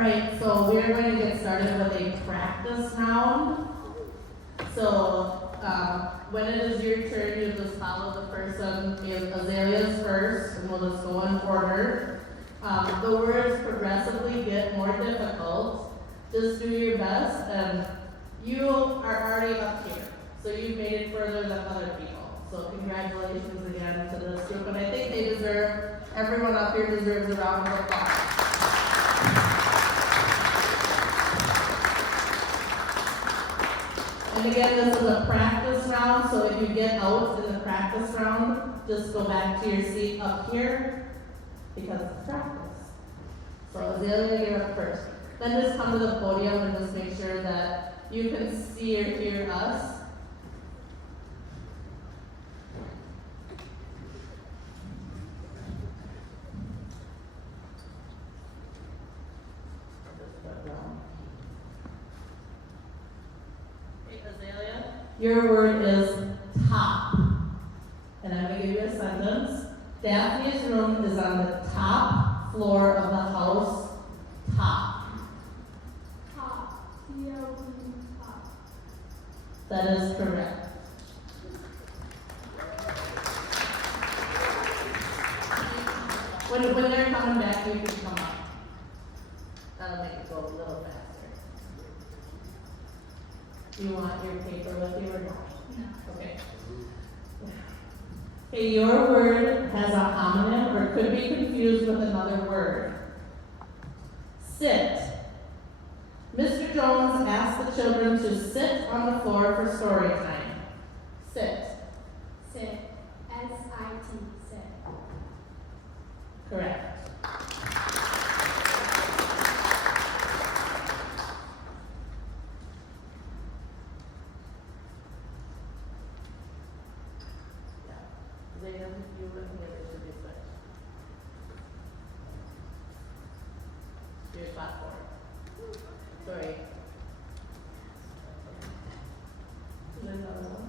Alright, so we're going to get started with a practice round. So when it is your turn, you just follow the person. Azalea's first, and we'll just go in order. The words progressively get more difficult. Just do your best, and you are already up here. So you've made it further than other people. So congratulations again to this group, and I think everyone up here deserves a round of applause. And again, this is a practice round, so if you get out in the practice round, just go back to your seat up here, because it's practice. So Azalea, you're up first. Then just come to the podium and just make sure that you can see or hear us. Your word is top. And I'm going to give you a sentence. Daphne's room is on the top floor of the house. Top. Top. T-O-P, top. That is correct. When they're coming back, you can come up. That'll make it go a little faster. Do you want your paper with you or not? No. Okay. Okay, your word has a homonym or could be confused with another word. Sit. Mr. Jones asked the children to sit on the floor for story time. Sit. Sit. S-I-T. Sit. Correct. Your spot for it. Sorry. Is there another one?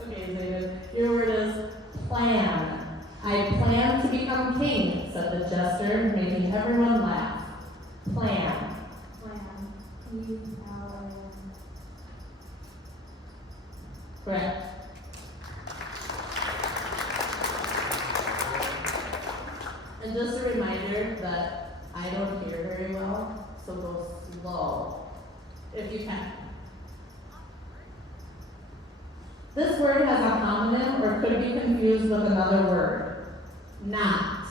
Okay, Zayden. Your word is plan. I plan to become king, said the jester, making everyone laugh. Plan. Plan. P-L-A-N. Correct. And just a reminder that I don't hear very well, so go slow, if you can. This word has a homonym or could be confused with another word. Not.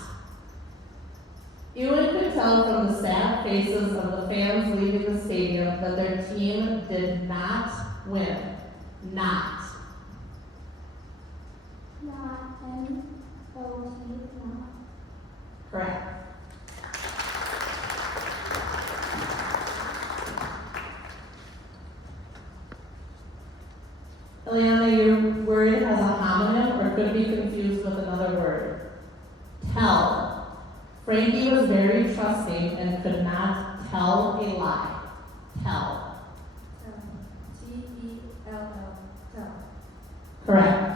Ewan could tell from the sad faces of the fans leaving the stadium that their team did not win. Not. Not. N-O-T. Not. Correct. Eliana, your word has a homonym or could be confused with another word. Tell. Frankie was very trusting and could not tell a lie. Tell. T-E-L-L. Tell. Correct.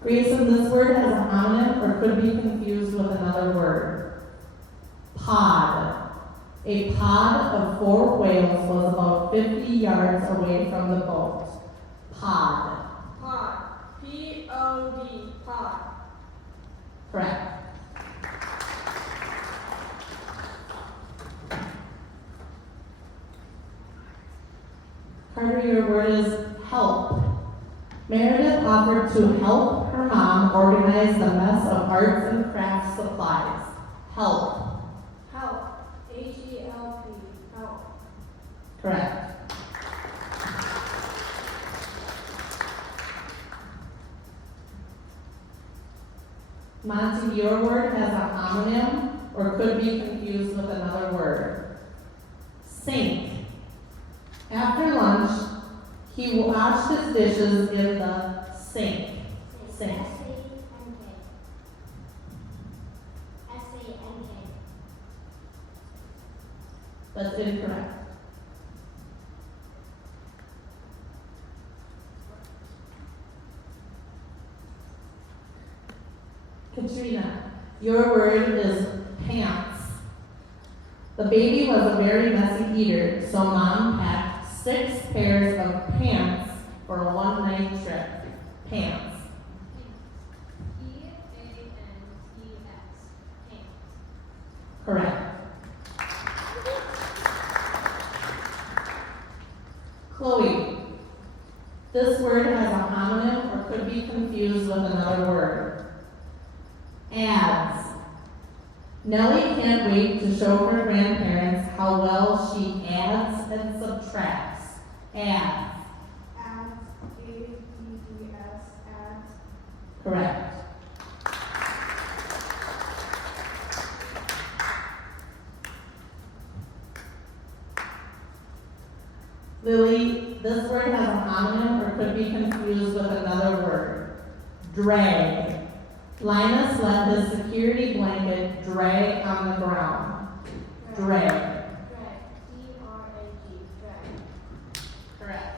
Grayson, this word has a homonym or could be confused with another word. Pod. A pod of 4 whales was about 50 yards away from the boat. Pod. Pod. P-O-D. Pod. Correct. Carter, your word is help. Meredith offered to help her mom organize the mess of arts and crafts supplies. Help. Help. H-E-L-P. Help. Correct. Monty, your word has a homonym or could be confused with another word. Sink. After lunch, he washed his dishes in the sink. Sink. S-A-N-K. S-A-N-K. That's incorrect. Katrina, your word is pants. The baby was a very messy eater, so Mom packed 6 pairs of pants for a one-night trip. Pants. P-A-N-T-S. Pants. Correct. Chloe, this word has a homonym or could be confused with another word. Adds. Nellie can't wait to show her grandparents how well she adds and subtracts. Adds. Ads. A-D-D-S. Ads. Correct. Lily, this word has a homonym or could be confused with another word. Drag. Linus let his security blanket drag on the ground. Drag. Drag. D-R-A-G. Drag. Correct.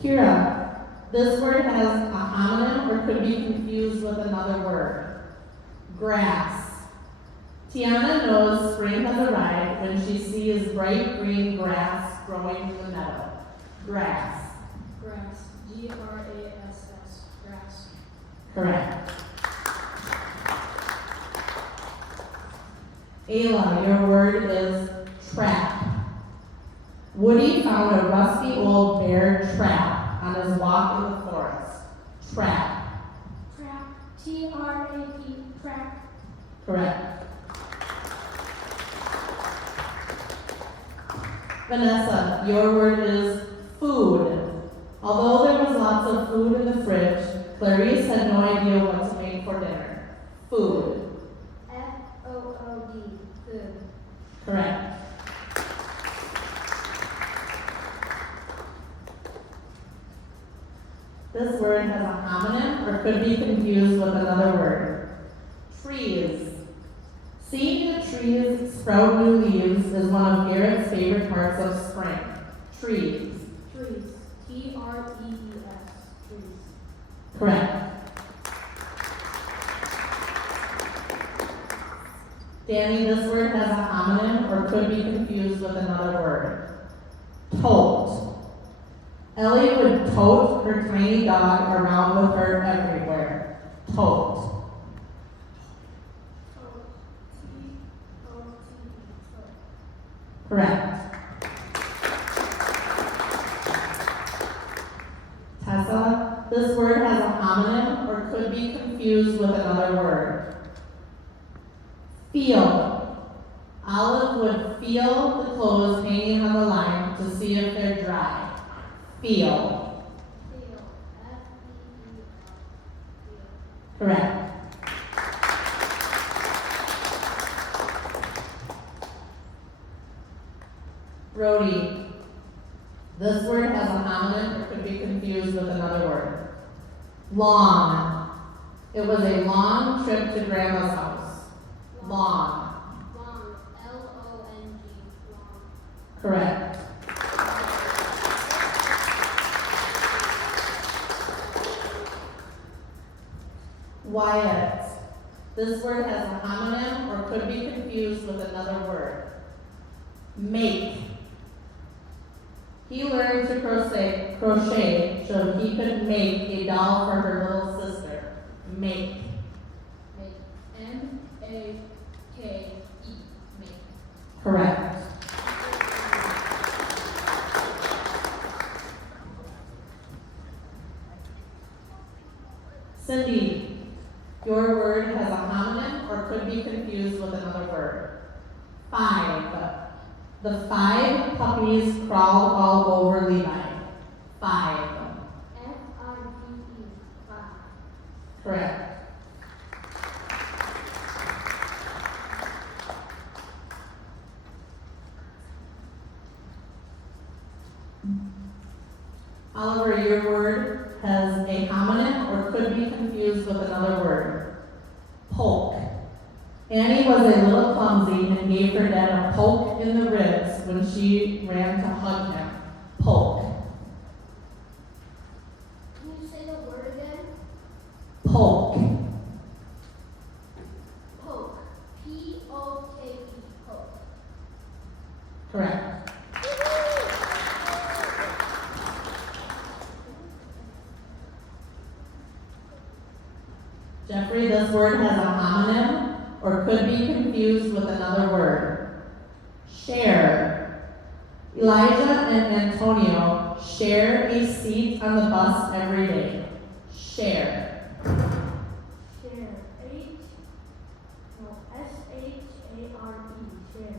Kira, this word has a homonym or could be confused with another word. Grass. Tiana knows spring has arrived when she sees bright green grass growing in the meadow. Grass. Grass. G-R-A-S-S. Grass. Correct. Ayla, your word is trap. Woody found a rusty old bear trap on his walk in the forest. Trap. Trap. T-R-A-P. Trap. Correct. Vanessa, your word is food. Although there was lots of food in the fridge, Clarice had no idea what to make for dinner. Food. F-O-O-D. Food. Correct. This word has a homonym or could be confused with another word. Trees. Seeing the trees sprout new leaves is one of Garrett's favorite parts of spring. Trees. Trees. T-R-E-E-S. Trees. Correct. Danny, this word has a homonym or could be confused with another word. Tote. Ellie would tote her tiny dog around with her everywhere. Tote. Correct. Tessa, this word has a homonym or could be confused with another word. Feel. Olive would feel the clothes hanging on the line to see if they're dry. Feel. Feel. F-E-E-L. Feel. Correct. Brody, this word has a homonym or could be confused with another word. Long. It was a long trip to Grandma's house. Long. Long. L-O-N-G. Long. Correct. Wyatt. This word has a homonym or could be confused with another word. Make. He learned to crochet so he could make a doll for her little sister. Make. Make. M-A-K-E. Make. Correct. Cindy, your word has a homonym or could be confused with another word. 5. The 5 puppies crawled all over Levi. 5. F-I-V-E. 5. Correct. Oliver, your word has a homonym or could be confused with another word. Poke. Annie was a little clumsy and gave her dad a poke in the ribs when she ran to hug him. Poke. Correct. Jeffrey, this word has a homonym or could be confused with another word. Share. Elijah and Antonio share a seat on the bus every day. Share. Share. S-H-A-R-E. Share.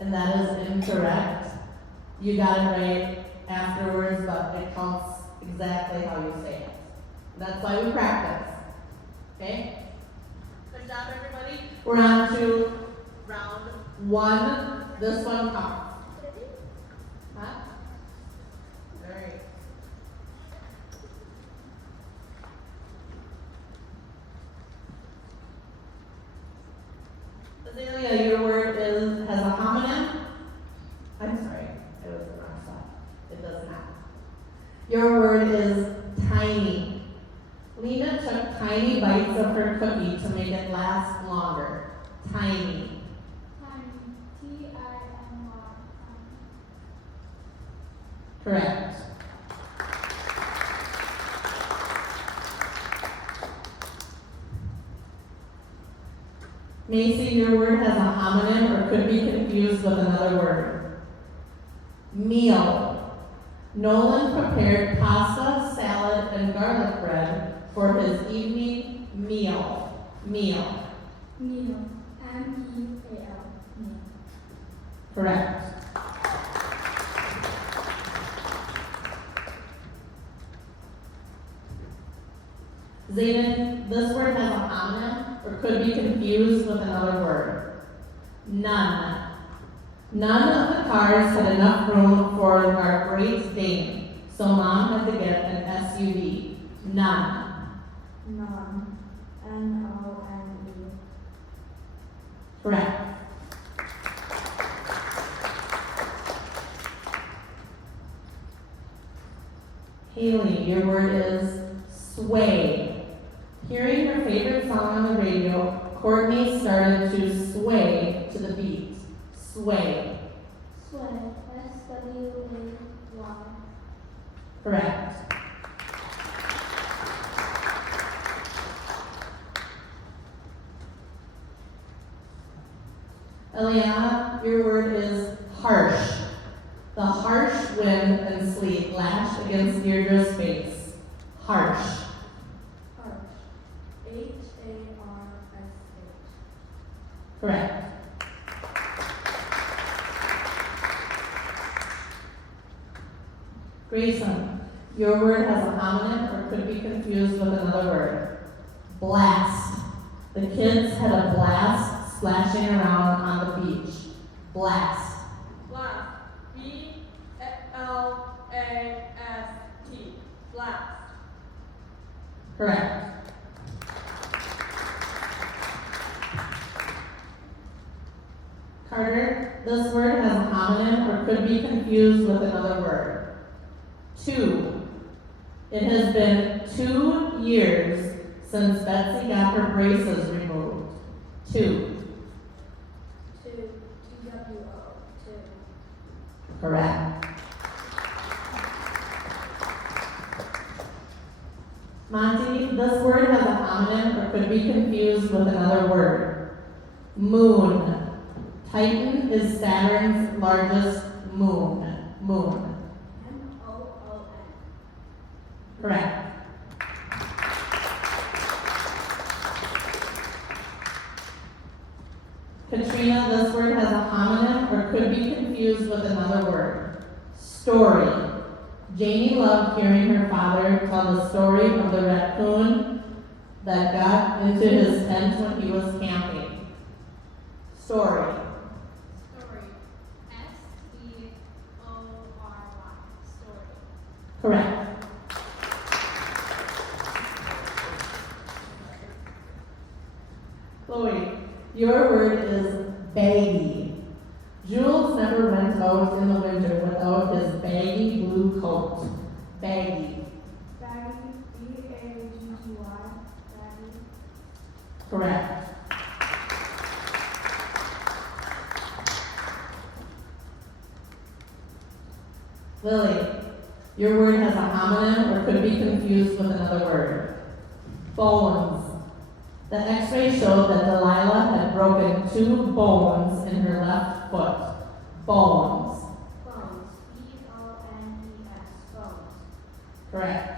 And that is incorrect. You got it right afterwards, but it counts exactly how you say it. That's why we practice. Okay? Good job, everybody. We're on to round one. This one counts. Huh? All right. Azalea, your word has a homonym. I'm sorry, it was the wrong spot. It does not. Your word is tiny. Lena took tiny bites of her cookie to make it last longer. Tiny. Tiny. T-I-M-Y. Correct. Macy, your word has a homonym or could be confused with another word. Meal. Nolan prepared pasta, salad, and garlic bread for his evening meal. Meal. Meal. M-E-A-L. Meal. Correct. Zayden, this word has a homonym or could be confused with another word. None. None of the cars had enough room for our Great Dane, so Mom had to get an SUV. None. None. N-O-N-E. Correct. Haley, your word is sway. Hearing her favorite song on the radio, Courtney started to sway to the beat. Sway. Sway. S-W-A-Y. Correct. Eliana, your word is harsh. The harsh wind and sleet lashed against Deirdre's face. Harsh. Harsh. H-A-R-S-H. Correct. Grayson, your word has a homonym or could be confused with another word. Blast. The kids had a blast splashing around on the beach. Blast. Blast. B-L-A-S-T. Blast. Correct. Carter, this word has a homonym or could be confused with another word. Two. It has been 2 years since Betsy got her braces removed. Two. Two. T-W-O. Two. Correct. Monty, this word has a homonym or could be confused with another word. Moon. Titan is Saturn's largest moon. Moon. M-O-O-N. Correct. Katrina, this word has a homonym or could be confused with another word. Story. Janie loved hearing her father tell the story of the raccoon that got into his tent when he was camping. Story. Story. S-T-O-R-Y. Story. Correct. Chloe, your word is baggy. Jules never went out in the winter without his baggy blue coat. Baggy. Baggy. B-A-G-G-Y. Baggy. Correct. Lily, your word has a homonym or could be confused with another word. Bones. The x-ray showed that Delilah had broken 2 bones in her left foot. Bones. Bones. B-O-N-E-S. Bones. Correct.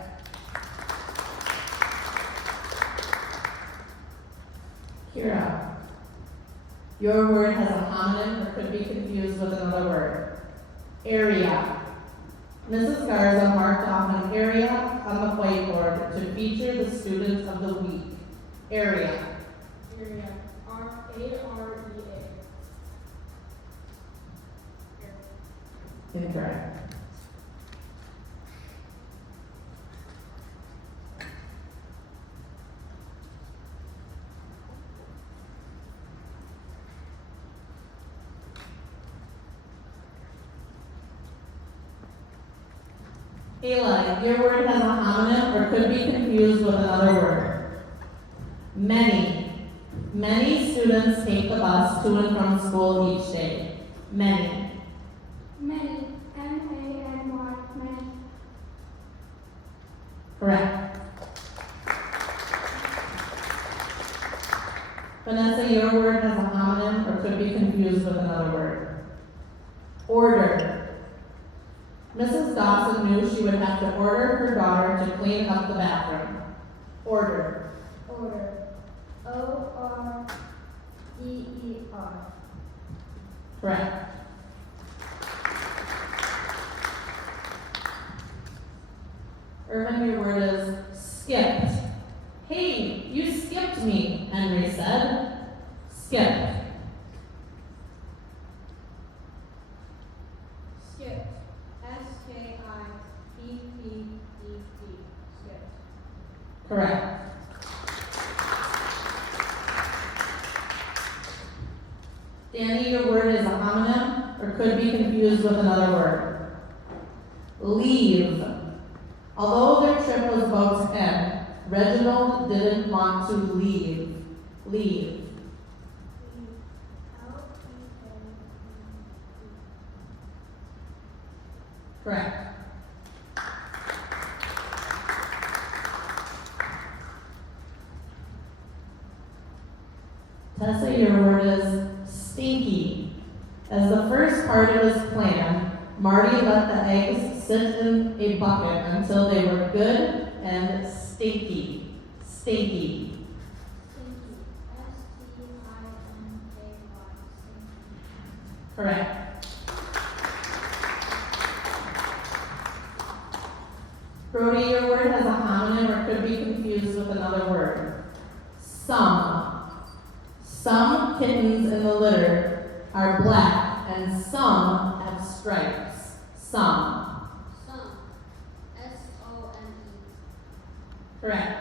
Kira, your word has a homonym or could be confused with another word. Area. Mrs. Garza marked off an area on the whiteboard to feature the student of the week. Area. Area. R-A-R-E-A. Incorrect. Ayla, your word has a homonym or could be confused with another word. Many. Many students take the bus to and from school each day. Many. Many. M-A-N-Y. Many. Correct. Vanessa, your word has a homonym or could be confused with another word. Order. Mrs. Dawson knew she would have to order her daughter to clean up the bathroom. Order. Order. O-R-D-E-R. Correct. Irvin, your word is skipped. Hey, you skipped me, Henry said. Skipped. Skipped. S-K-I-P-P-E-D. Skipped. Correct. Danny, your word is a homonym or could be confused with another word. Leave. Although their trip was about to end, Reginald didn't want to leave. Leave. Correct. Tessa, your word is stinky. As the first part of his plan, Marty let the eggs sit in a bucket until they were good and stinky. Stinky. Stinky. S-T-I-N-K-Y. Stinky. Correct. Brody, your word has a homonym or could be confused with another word. Some. Some kittens in the litter are black and some have stripes. Some. Some. S-O-M-E. Correct.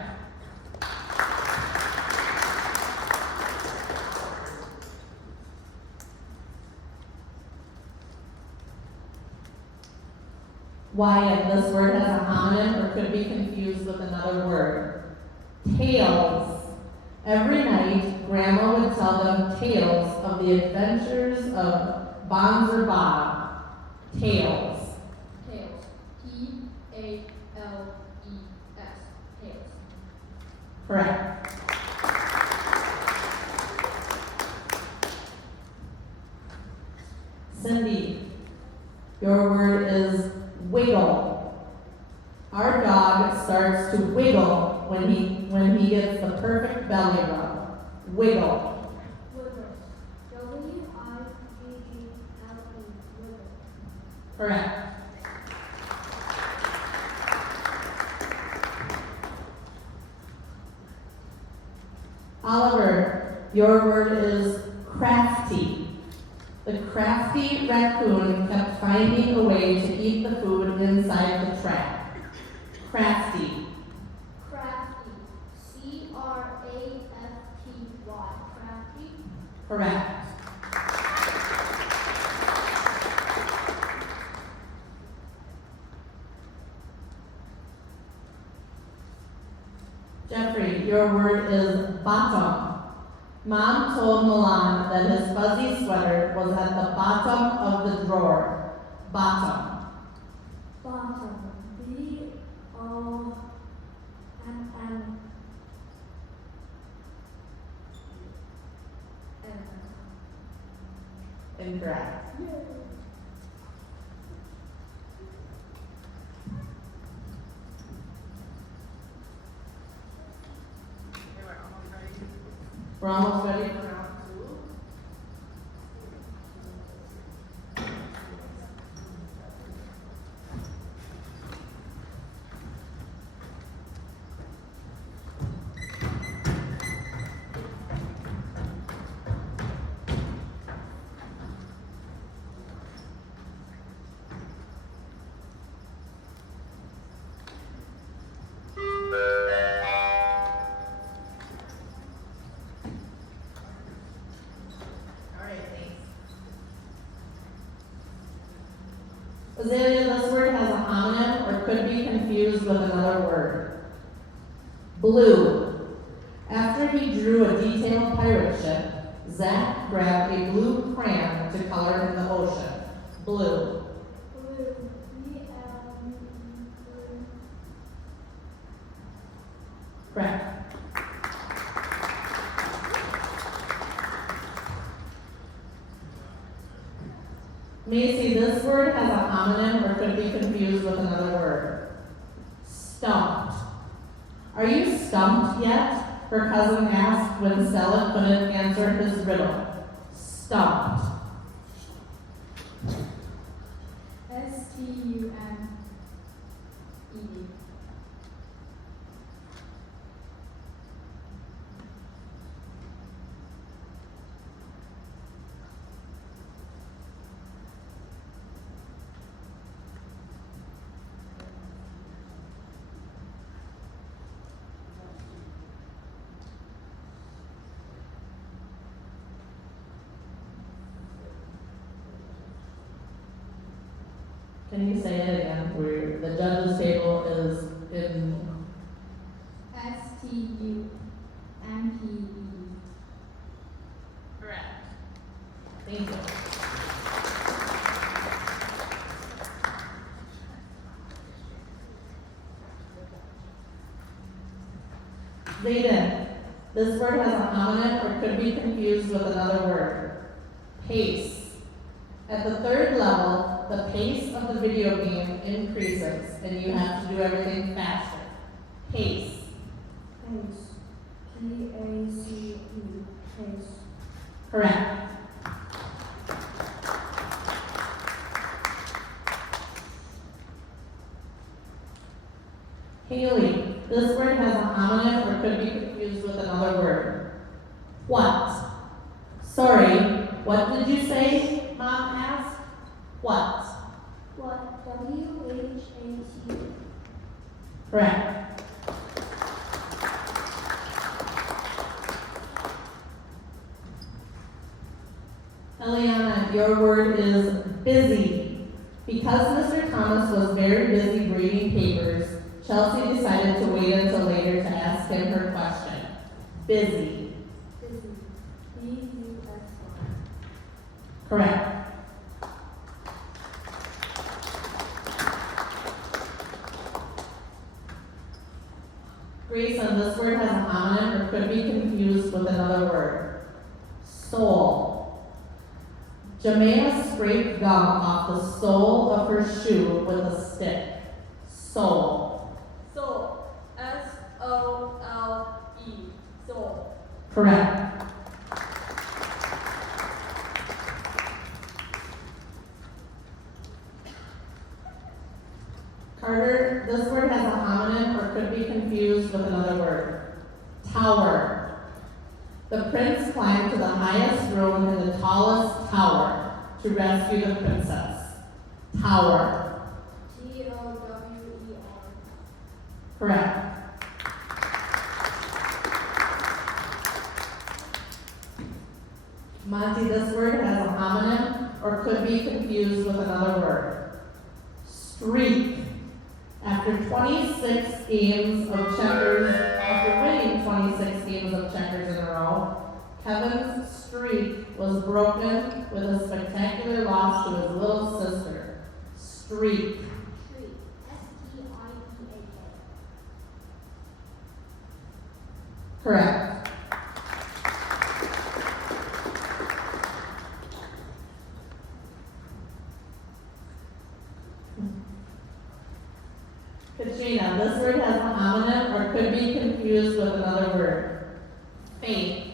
Wyatt, this word has a homonym or could be confused with another word. Tales. Every night, Grandma would tell them tales of the adventures of Bonzer Bob. Tales. Tails. T-A-L-E-S. Tails. Correct. Cindy, your word is wiggle. Our dog starts to wiggle when he gets the perfect belly rub. Wiggle. Wiggle. W-I-G-G-L-E. Wiggle. Correct. Oliver, your word is crafty. The crafty raccoon kept finding a way to eat the food inside the trap. Crafty. Crafty. C-R-A-F-T-Y. Crafty. Correct. Jeffrey, your word is bottom. Mom told Milan that his fuzzy sweater was at the bottom of the drawer. Bottom. Bottom. B-O-M-M. Incorrect. We're almost ready for round two. All right, thanks. Azalea, this word has a homonym or could be confused with another word. Blue. After he drew a detailed pirate ship, Zach grabbed a blue crayon to color in the ocean. Blue. Blue. B-L-U-E. Blue. Correct. Macy, this word has a homonym or could be confused with another word. Stumped. Are you stumped yet? Her cousin asked when Stella couldn't answer his riddle. Stumped. S-T-U-M-E-D. Can you say it again? Where the judge's table is in. S-T-U-M-P-E-D. Correct. Thank you. Zayden, this word has a homonym or could be confused with another word. Pace. At the third level, the pace of the video game increases and you have to do everything faster. Pace. Pace. P-A-C-E. Pace. Correct. Haley, this word has a homonym or could be confused with another word. What? Sorry, what did you say? Mom asked. What? What? W-H-A-T. Correct. Eliana, your word is busy. Because Mr. Thomas was very busy reading papers, Chelsea decided to wait until later to ask him her question. Busy. Busy. B-U-S-Y. Correct. Grayson, this word has a homonym or could be confused with another word. Sole. Jamea scraped gum off the sole of her shoe with a stick. Sole. Soul. S-O-L-E. Soul. Correct. Carter, this word has a homonym or could be confused with another word. Tower. The prince climbed to the highest room in the tallest tower to rescue the princess. Tower. T-O-W-E-R. Correct. Monty, this word has a homonym or could be confused with another word. Streak. After 26 games of checkers, after winning 26 games of checkers in a row, Kevin's streak was broken with a spectacular loss to his little sister. Streak. Street. Correct. Katrina, this word has a homonym or could be confused with another word. Faith.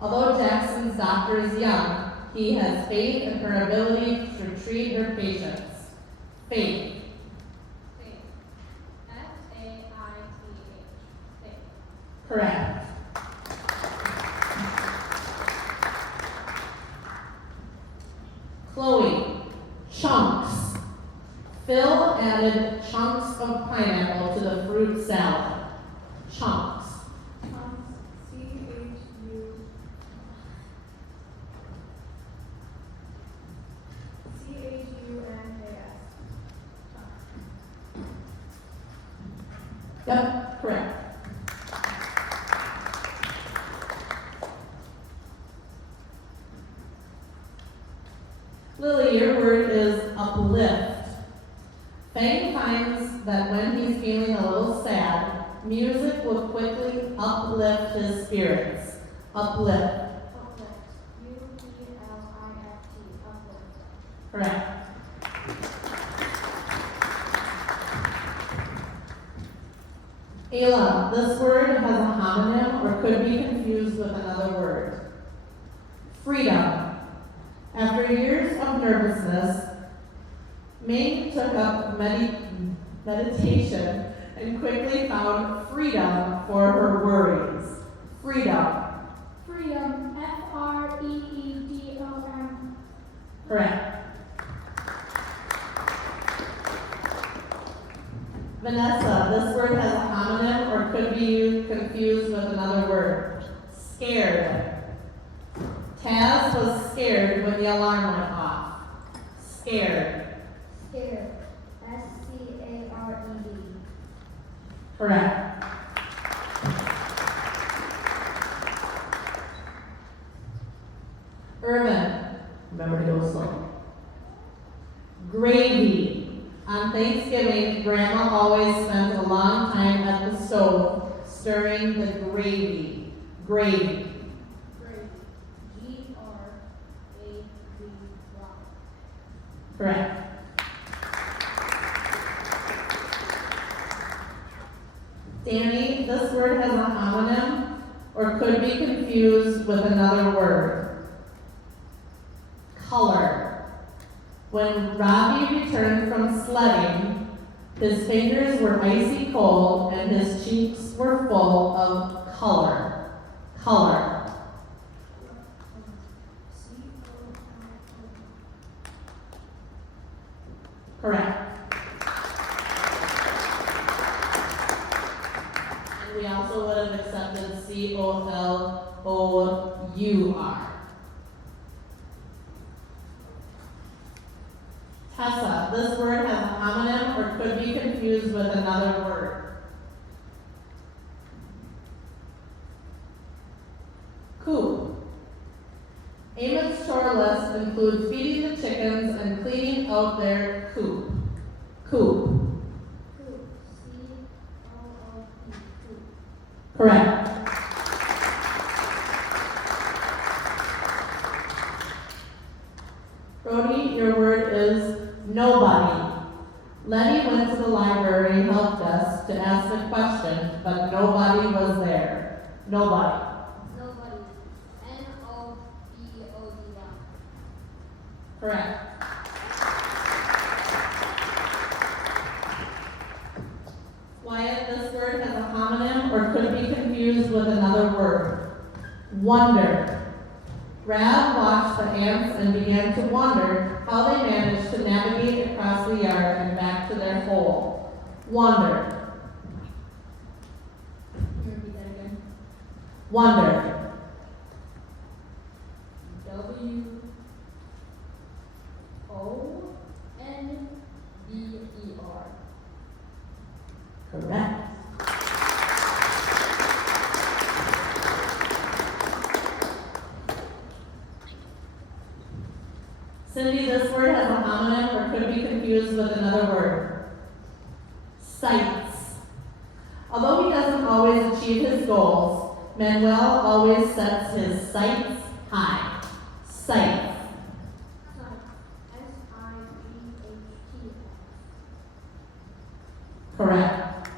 Although Jackson's doctor is young, he has faith in her ability to treat her patients. Faith. Faith. F-A-I-T-H. Faith. Correct. Chloe. Chunks. Phil added chunks of pineapple to the fruit salad. Chunks. Chunks. C-H-U. C-H-U-N-K-S. Chunks. Yep, correct. Lily, your word is uplift. Fang finds that when he's feeling a little sad, music will quickly uplift his spirits. Uplift. Uplift. U-P-L-I-F-T. Uplift. Correct. Ayla, this word has a homonym or could be confused with another word. Freedom. After years of nervousness, Ming took up meditation and quickly found freedom for her worries. Freedom. Freedom. F-R-E-E-D-O-M. Correct. Vanessa, this word has a homonym or could be confused with another word. Scared. Taz was scared when the alarm went off. Scared. Scared. S-C-A-R-E-D. Correct. Irvin, remember to go slow. Gravy. On Thanksgiving, Grandma always spent a long time at the stove stirring the gravy. Gravy. Gravy. G-R-A-V-Y. Correct. Danny, this word has a homonym or could be confused with another word. Color. When Robbie returned from sledding, his fingers were icy cold and his cheeks were full of color. Color. C-O-L-O. Correct. And we also would have accepted C-O-L-O-U-R. Tessa, this word has a homonym or could be confused with another word. Coop. Amos' chore list includes feeding the chickens and cleaning out their coop. Coop. Coop. C-O-O-P. Coop. Correct. Brody, your word is nobody. Lenny went to the library help desk to ask a question, but nobody was there. Nobody. Nobody. N-O-B-O-D-Y. Correct. Wyatt, this word has a homonym or could be confused with another word. Wonder. Rav watched the ants and began to wonder how they managed to navigate across the yard and back to their hole. Wonder. Can you repeat that again? Wonder. W-O-N-D-E-R. Correct. Cindy, this word has a homonym or could be confused with another word. Sights. Although he doesn't always achieve his goals, Manuel always sets his sights high. Sights. S-I-G-H-T. Correct.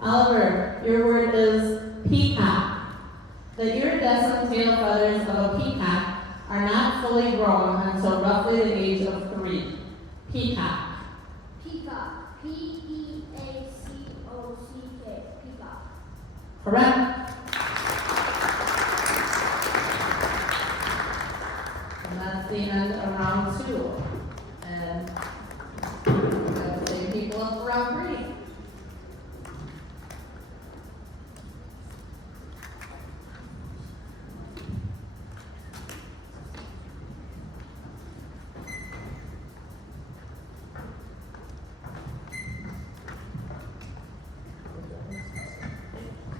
Oliver, your word is peacock. The iridescent tail feathers of a peacock are not fully grown until roughly the age of 3. Peacock. Peacock. P-E-A-C-O-C-K. Peacock. Correct. And that's the end of round 2. And I have to say people up for round 3.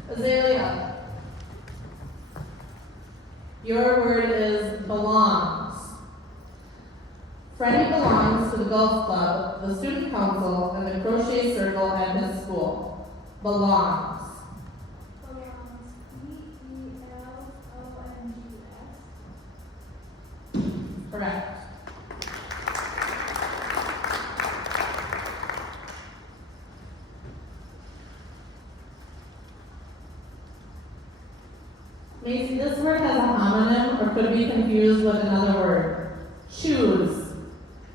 Azalea, your word is belongs. Freddie belongs to the golf club, the student council, and the crochet circle at his school. Belongs. Belongs. B-E-L-O-N-G-S. Correct. Macy, this word has a homonym or could be confused with another word. Choose.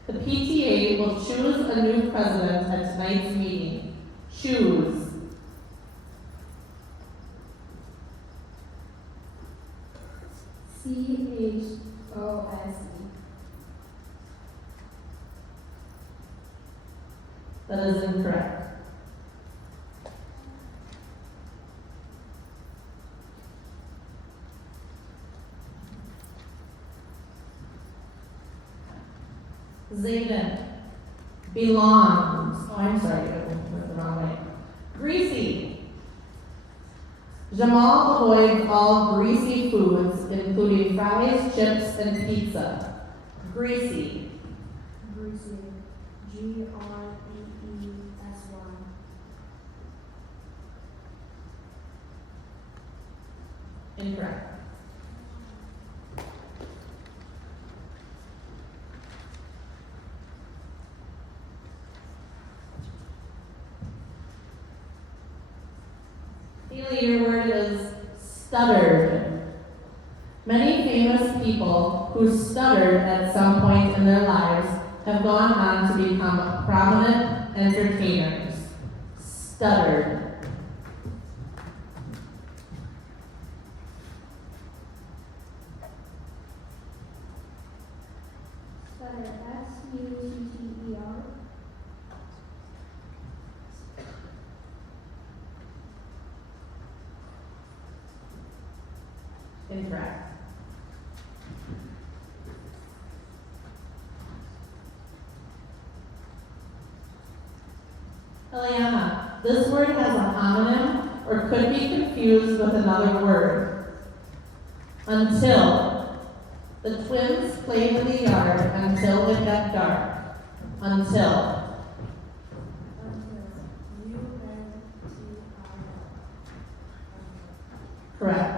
The PTA will choose a new president at tonight's meeting. Choose. C-H-O-S-E. That is incorrect. Zayden belongs. Oh, I'm sorry, I went the wrong way. Greasy. Jamal avoids all greasy foods, including fries, chips, and pizza. Greasy. Greasy. G-R-E-E-S-Y. Incorrect. Haley, your word is stuttered. Many famous people who stuttered at some point in their lives have gone on to become prominent entertainers. Stuttered. Stutter. S-U-T-T-E-R. Incorrect. Eliana, this word has a homonym or could be confused with another word. Until. The twins played in the yard until it got dark. Until. Correct.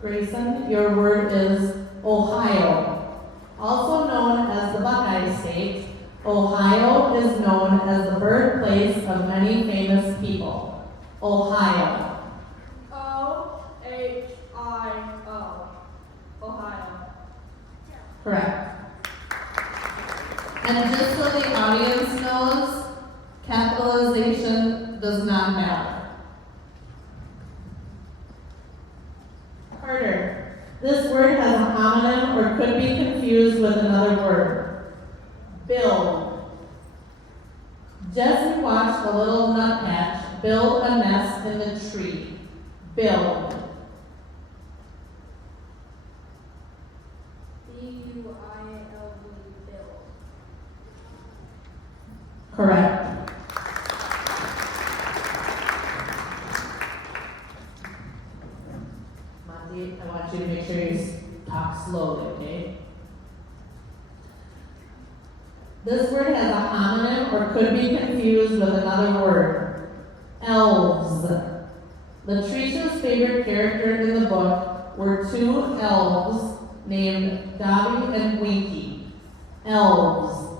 Grayson, your word is Ohio. Also known as the Buckeye State, Ohio is known as the birthplace of many famous people. Ohio. O-H-I-O. Ohio. Correct. And just so the audience knows, capitalization does not matter. Carter, this word has a homonym or could be confused with another word. Build. Jesse watched a little nuthatch build a nest in the tree. Build. B-U-I-L-D. Build. Correct. I want you to make sure you talk slowly, okay? This word has a homonym or could be confused with another word. Elves. Latricia's favorite character in the book were two elves named Dobby and Winky. Elves.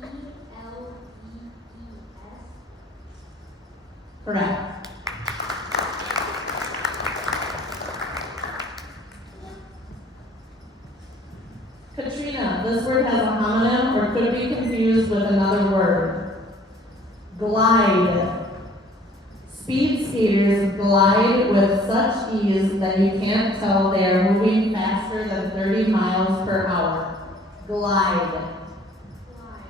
E-L-E-E-S. Correct. Katrina, this word has a homonym or could be confused with another word. Glide. Speed skaters glide with such ease that you can't tell they are moving faster than 30 miles per hour. Glide. Glide.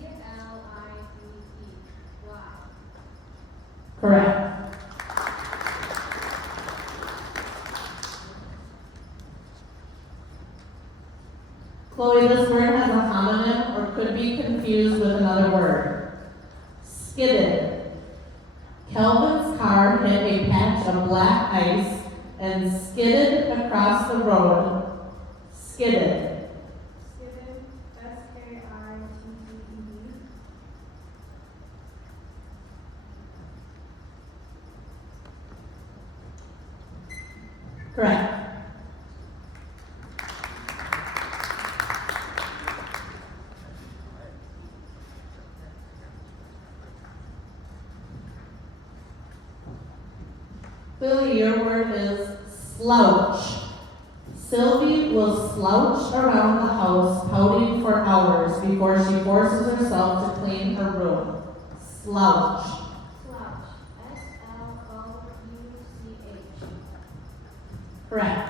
G-L-I-D-E. Glide. Correct. Chloe, this word has a homonym or could be confused with another word. Skidded. Kelvin's car hit a patch of black ice and skidded across the road. Skidded. Skidded. S-K-I-D-D-E-D. Correct. Billy, your word is slouch. Sylvie will slouch around the house pouting for hours before she forces herself to clean her room. Slouch. Slouch. S-L-O-U-C-H. Correct.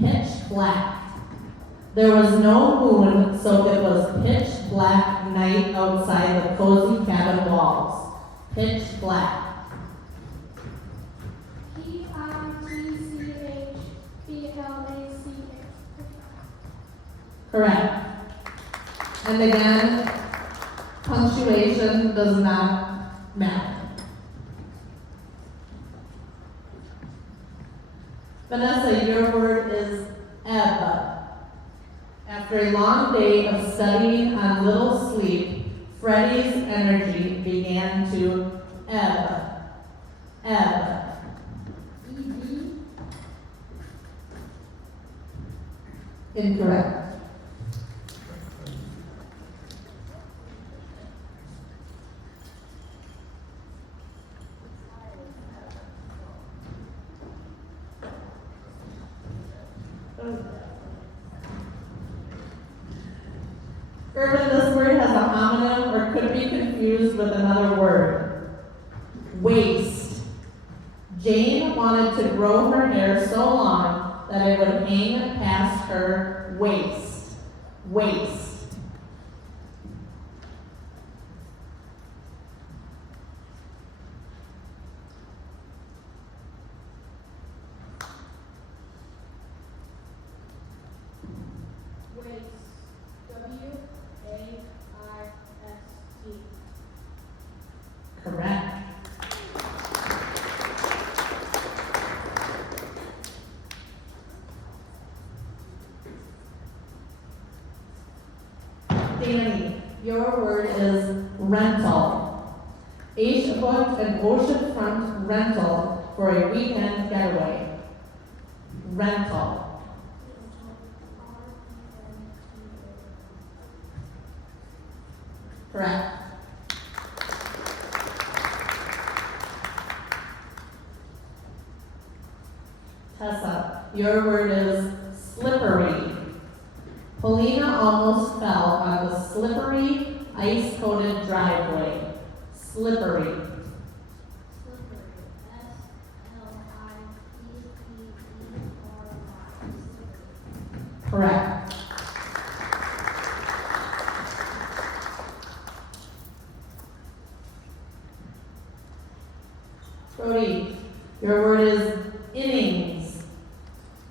Pitch black. There was no moon, so it was pitch black night outside the cozy cabin walls. Pitch black. P-I-T-C-H-B-L-A-C-H. Correct. And again, punctuation does not matter. Vanessa, your word is ebb. After a long day of studying on little sleep, Freddie's energy began to ebb. Ebb. E-B. Incorrect. Urban, this word has a homonym or could be confused with another word. Waist. Jane wanted to grow her hair so long that it would hang past her waist. Waist. Waist. W-A-I-S-T. Correct. Danny, your word is rental. Ace booked an oceanfront rental for a weekend getaway. Rental. Correct. Tessa, your word is slippery. Polina almost fell on the slippery, ice-coated driveway. Slippery. Slippery. S-L-I-P-P-E-R-Y. Correct. Brody, your word is innings.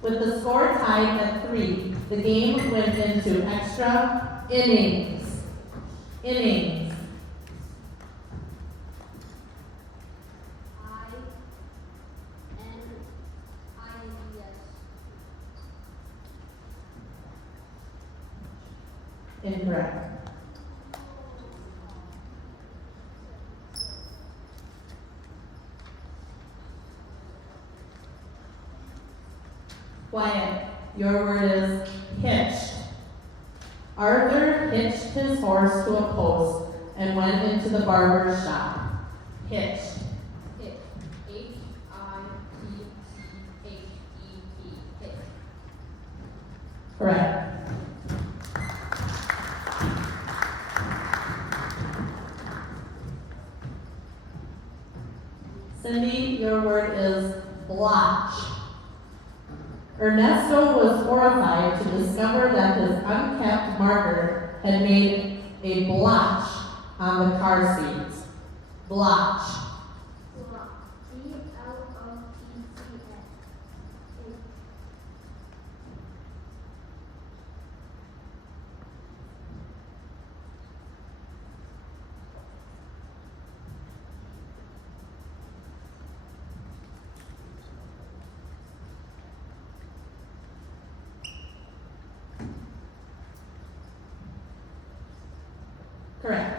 With the score tied at 3, the game went into extra innings. Innings. INNINGS. Incorrect. Quiet. Your word is hitched. Arthur hitched his horse to a post and went into the barber's shop. Hitched. Hitch. H-I-T-C-H-E-T. Hitch. Correct. Cindy, your word is blotch. Ernesto was horrified to discover that his uncapped marker had made a blotch on the car seats. Blotch. Block. B-L-O-T-C-H. Correct.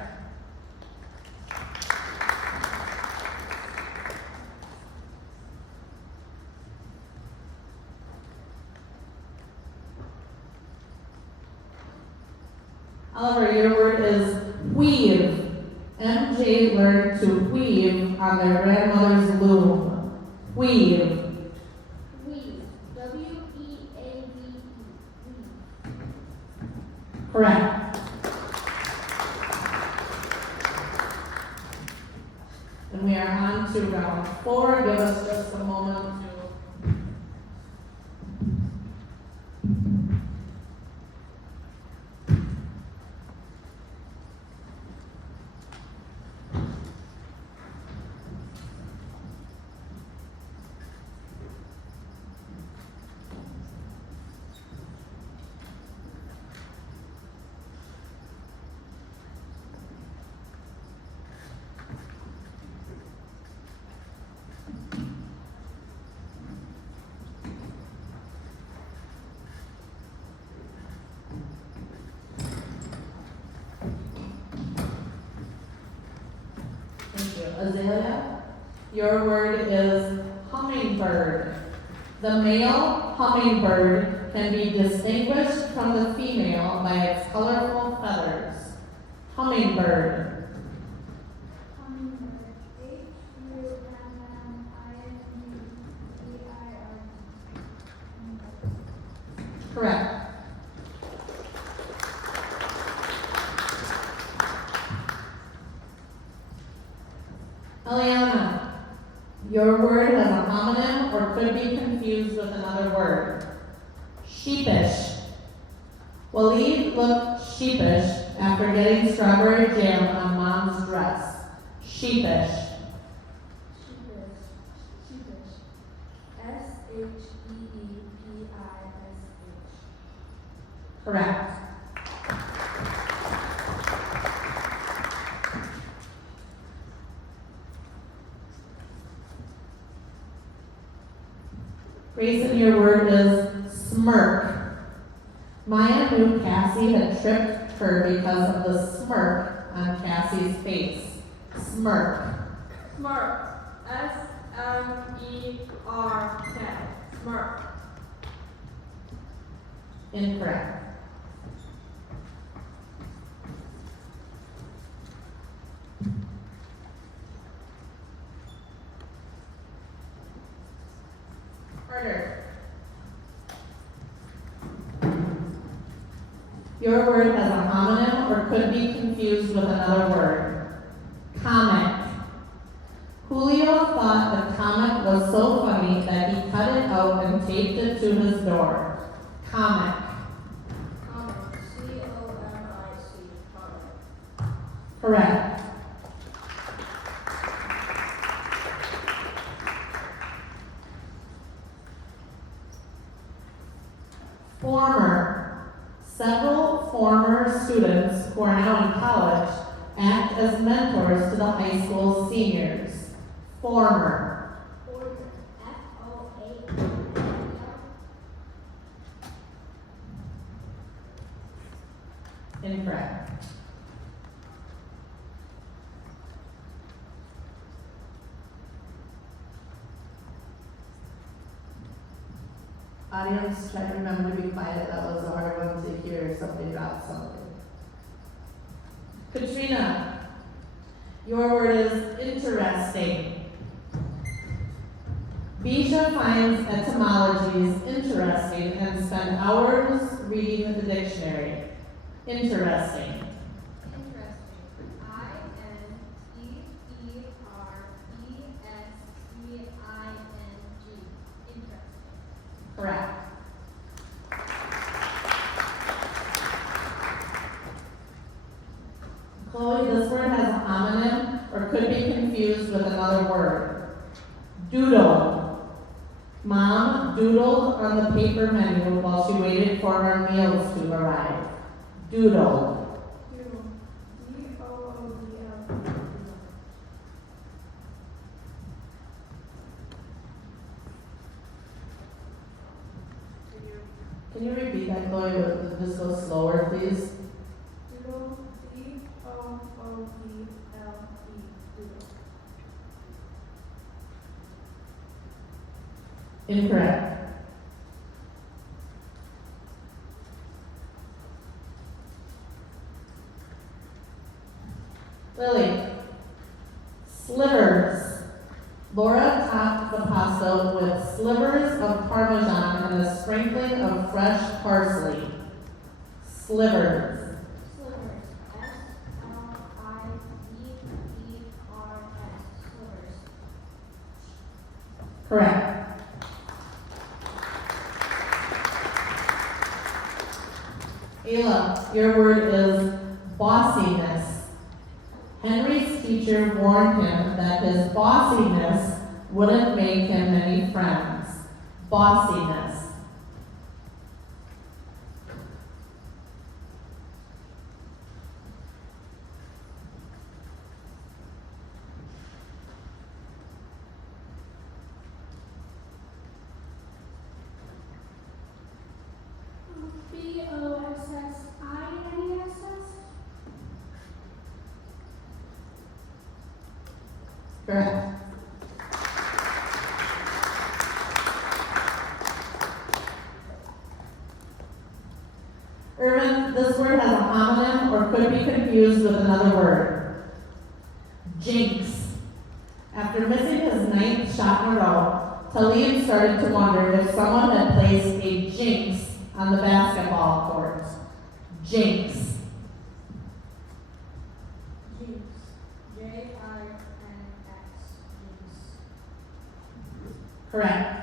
Oliver, your word is weave. MJ learned to weave on their grandmother's loom. Weave. Weave. W-E-A-V-E. Weave. Correct. And we are on to round 4. Give us just a moment to. Thank you. Azalea, your word is hummingbird. The male hummingbird can be distinguished from the female by its colorful feathers. Hummingbird. Hummingbird. H-U-M-M-I-N-G-B-I-R-D. Correct. Eliana, your word has a homonym or could be confused with another word. Sheepish. Waleed looked sheepish after getting strawberry jam on mom's dress. Sheepish. Sheepish. Sheepish. S-H-E-E-P-I-S-H. Correct. Grayson, your word is smirk. Maya knew Cassie had tripped her because of the smirk on Cassie's face. Smirk. Smirk. S-M-E-R-K. Smirk. Incorrect. Carter. Your word has a homonym or could be confused with another word. Comic. Julio thought the comic was so funny that he cut it out and taped it to his door. Comic. Comic. C-O-M-I-C. Comic. Correct. Former. Several former students who are now in college act as mentors to the high school seniors? Former. Former. F-O-A-R-M-E-R. Incorrect. Audience, try to remember to be quiet. That was a hard one to hear something about something. Katrina, your word is interesting. Bisha finds etymologies interesting and spent hours reading the dictionary. Interesting. Interesting. I-N-T-E-R-E-S-T-I-N-G. Interesting. Correct. Chloe, this word has a homonym or could be confused with another word. Doodle. Mom doodled on the paper menu while she waited for her meals to arrive. Doodle. Doodle. D-O-O-D-L. Can you repeat that, Chloe? Just go slower, please. Doodle. D-O-O-D-L-E. Doodle. Incorrect. Lily. Slivers. Laura topped the pasta with slivers of Parmesan and a sprinkling of fresh parsley. Slivers. Slivers. S-L-I-V-E-R-S. Slivers. Correct. Ayla, your word is bossiness. Henry's teacher warned him that his bossiness wouldn't make him many friends. Bossiness. B-O-S-S-I-N-E-S-S. Correct. Irvin, this word has a homonym or could be confused with another word. Jinx. After missing his ninth shot in a row, Talib started to wonder if someone had placed a jinx on the basketball court. Jinx. Jinx. J-I-N-X. Jinx. Correct.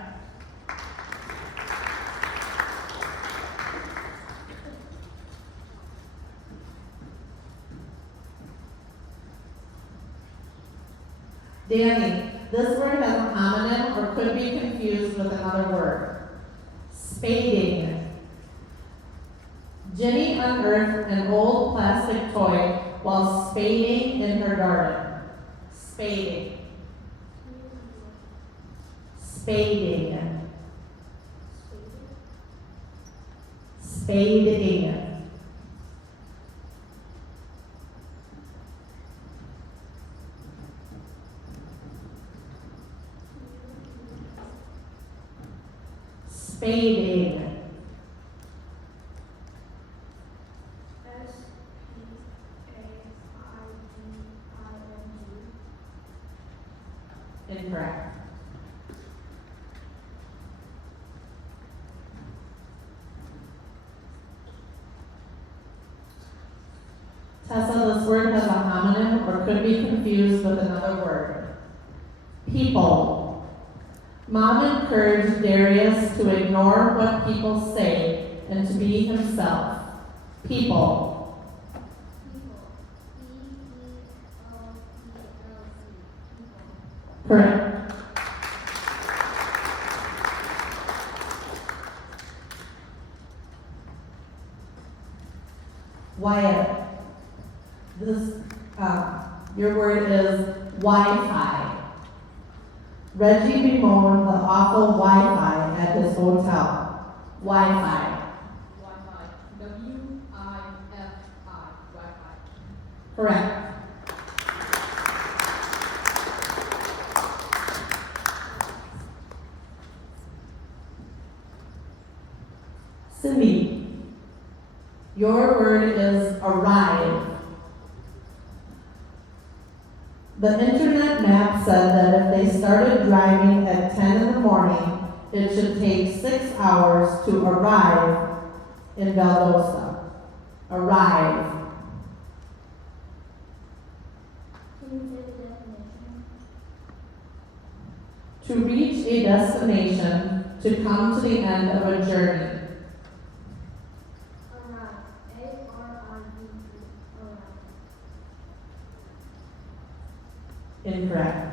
Danny, this word has a homonym or could be confused with another word. Spading. Jenny unearthed an old plastic toy while spading in her garden. Spading. Spading. Spading. Spading. S-P-A-I-D-I-N-G. Incorrect. Tessa, this word has a homonym or could be confused with another word. People. Mom encouraged Darius to ignore what people say and to be himself. People. People. E-E-O-P-L-E. People. Correct. Wyatt. Your word is Wi-Fi. Reggie bemoaned the awful Wi-Fi at his hotel. Wi-Fi. Wi-Fi. W-I-F-I. Wi-Fi. Correct. Cindy, your word is arrive. The internet map said that if they started driving at 10 in the morning, it should take 6 hours to arrive in Valdosta. Arrive. Can you say the definition? To reach a destination, to come to the end of a journey. Arrive. A-R-I-V-E. Arrive. Incorrect.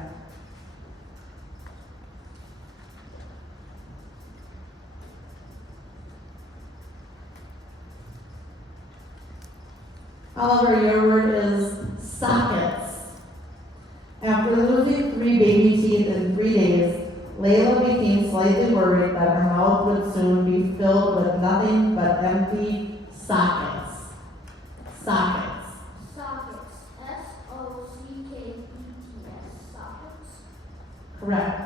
Oliver, your word is sockets. After losing 3 baby teeth in 3 days, Layla became slightly worried that her mouth would soon be filled with nothing but empty sockets. Sockets. Sockets. S-O-C-K-E-T-S. Sockets. Correct.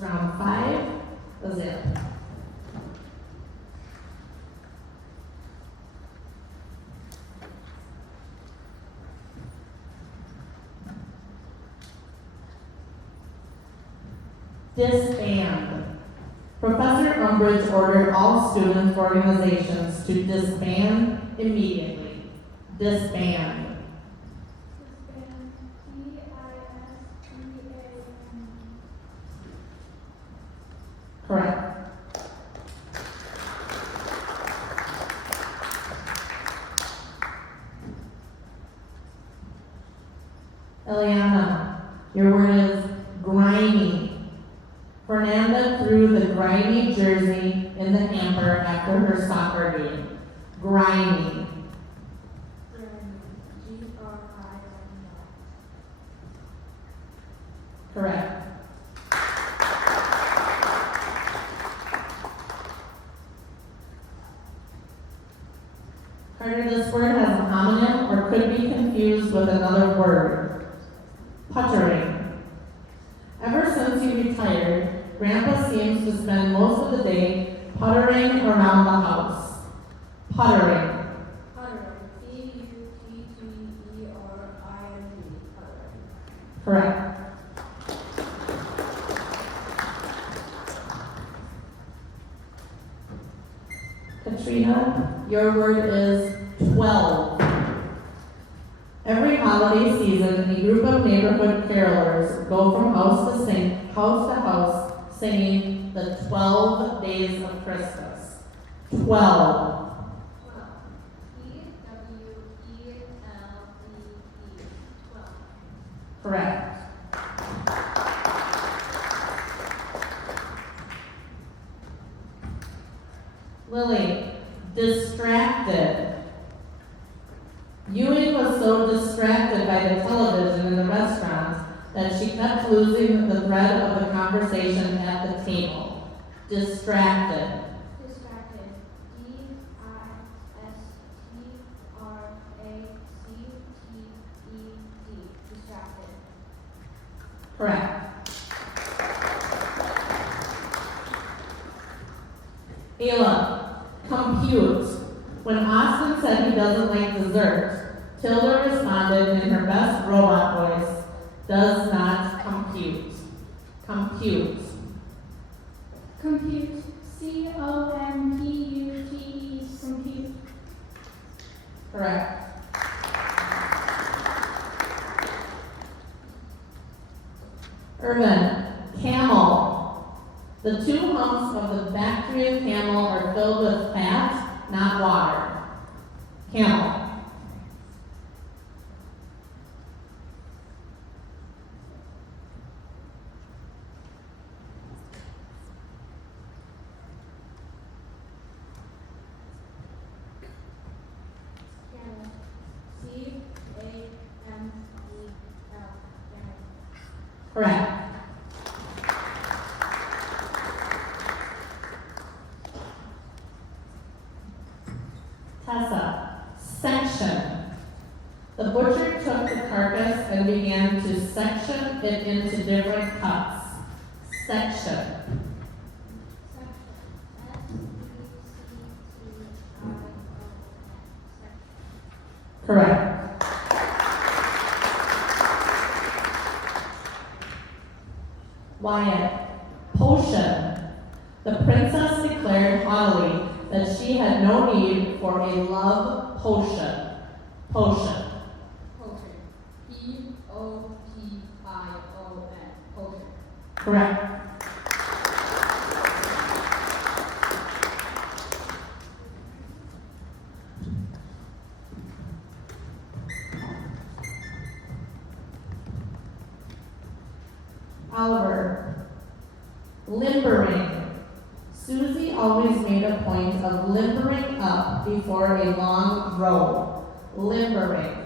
Round 5, Azale. Disband. Professor Umbridge ordered all student organizations to disband immediately. Disband. Disband. D-I-S-B-A-N. Correct. Eliana, your word is grimy. Fernanda threw the grimy jersey in the hamper after her soccer game. Grimy. G-R-I-M-Y. Correct. Carter, this word has a homonym or could be confused with another word. Puttering. Ever since he retired, Grandpa seems to spend most of the day puttering around the house. Puttering. Puttering. P-U-T-T-E-R-I-N-G. Puttering. Correct. Katrina, your word is 12. Every holiday season, a group of neighborhood carolers go from house to house, singing the 12 days of Christmas. 12. 12. T-W-E-L-E-E. 12. Correct. Lily, distracted. Ewing was so distracted by the television in the restaurant that she kept losing the thread of the conversation at the table. Distracted. Distracted. D-I-S-T-R-A-C-T-E-D. Correct. Ayla, compute. When Austin said he doesn't like dessert, Tilda responded in her best robot voice, does not compute. Compute. Compute. C-O-M-P-U-T-E. Compute. Correct. Irvin, camel. The two humps of the bacterial camel are filled with fat, not water. Camel. Camel. C-A-M-E-L. Camel. Correct. Tessa, section. The butcher took the carcass and began to section it into different cuts. Section. Correct. Wyatt, potion. The princess declared haughtily that she had no need for a love potion. Potion. Potion. P-O-T-I-O-N. Potion. Correct. Oliver, limbering. Susie always made a point of limbering up before a long row. Limbering.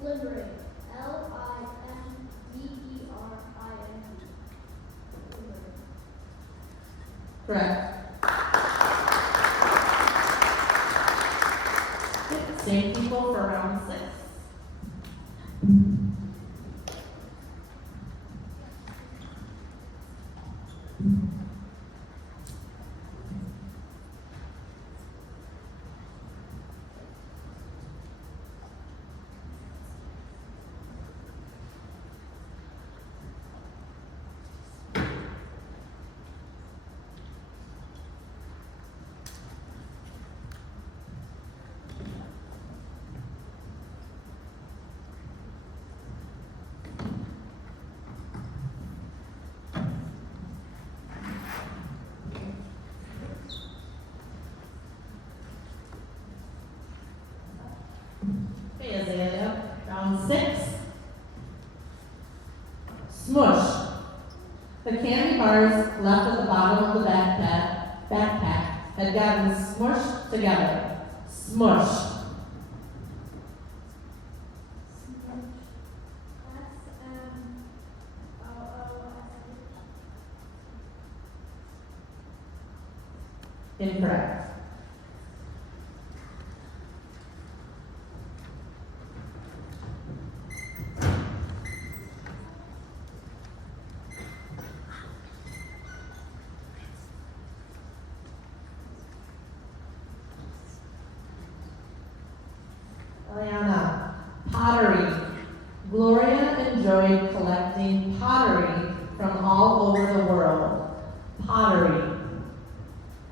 Limbering. L-I-M-B-E-R-I-N-G. Limbering. Correct. Same people for round 6. Okay, Azalea, round 6. Smush. The candy bars left at the bottom of the backpack had gotten smushed together. Smush. S-M-O-O-S-H. Incorrect. Eliana, pottery. Gloria enjoyed collecting pottery from all over the world. Pottery.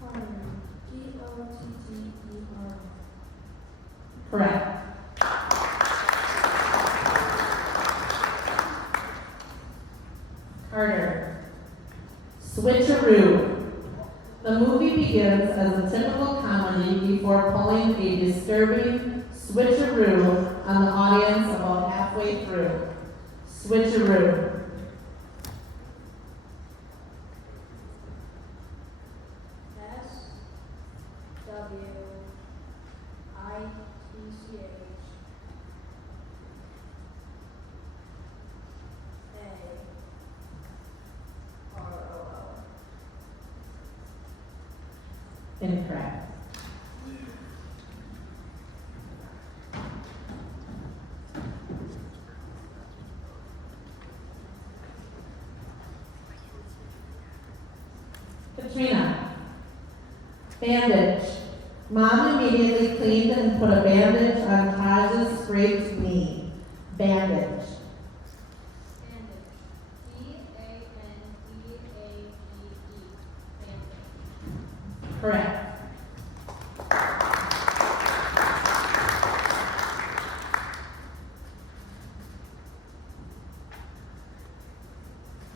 Pottery. P-O-T-T-E-R. Correct. Carter. Switcheroo. The movie begins as a typical comedy before pulling a disturbing switcheroo on the audience about halfway through. Switcheroo. S-W-I-T-C-H-A-R-O-O. Incorrect. Trina. Bandage. Mom immediately cleaned and put a bandage on Taj's scraped knee. Bandage. Bandage. B-A-N-D-A-G-E. Bandage. Correct.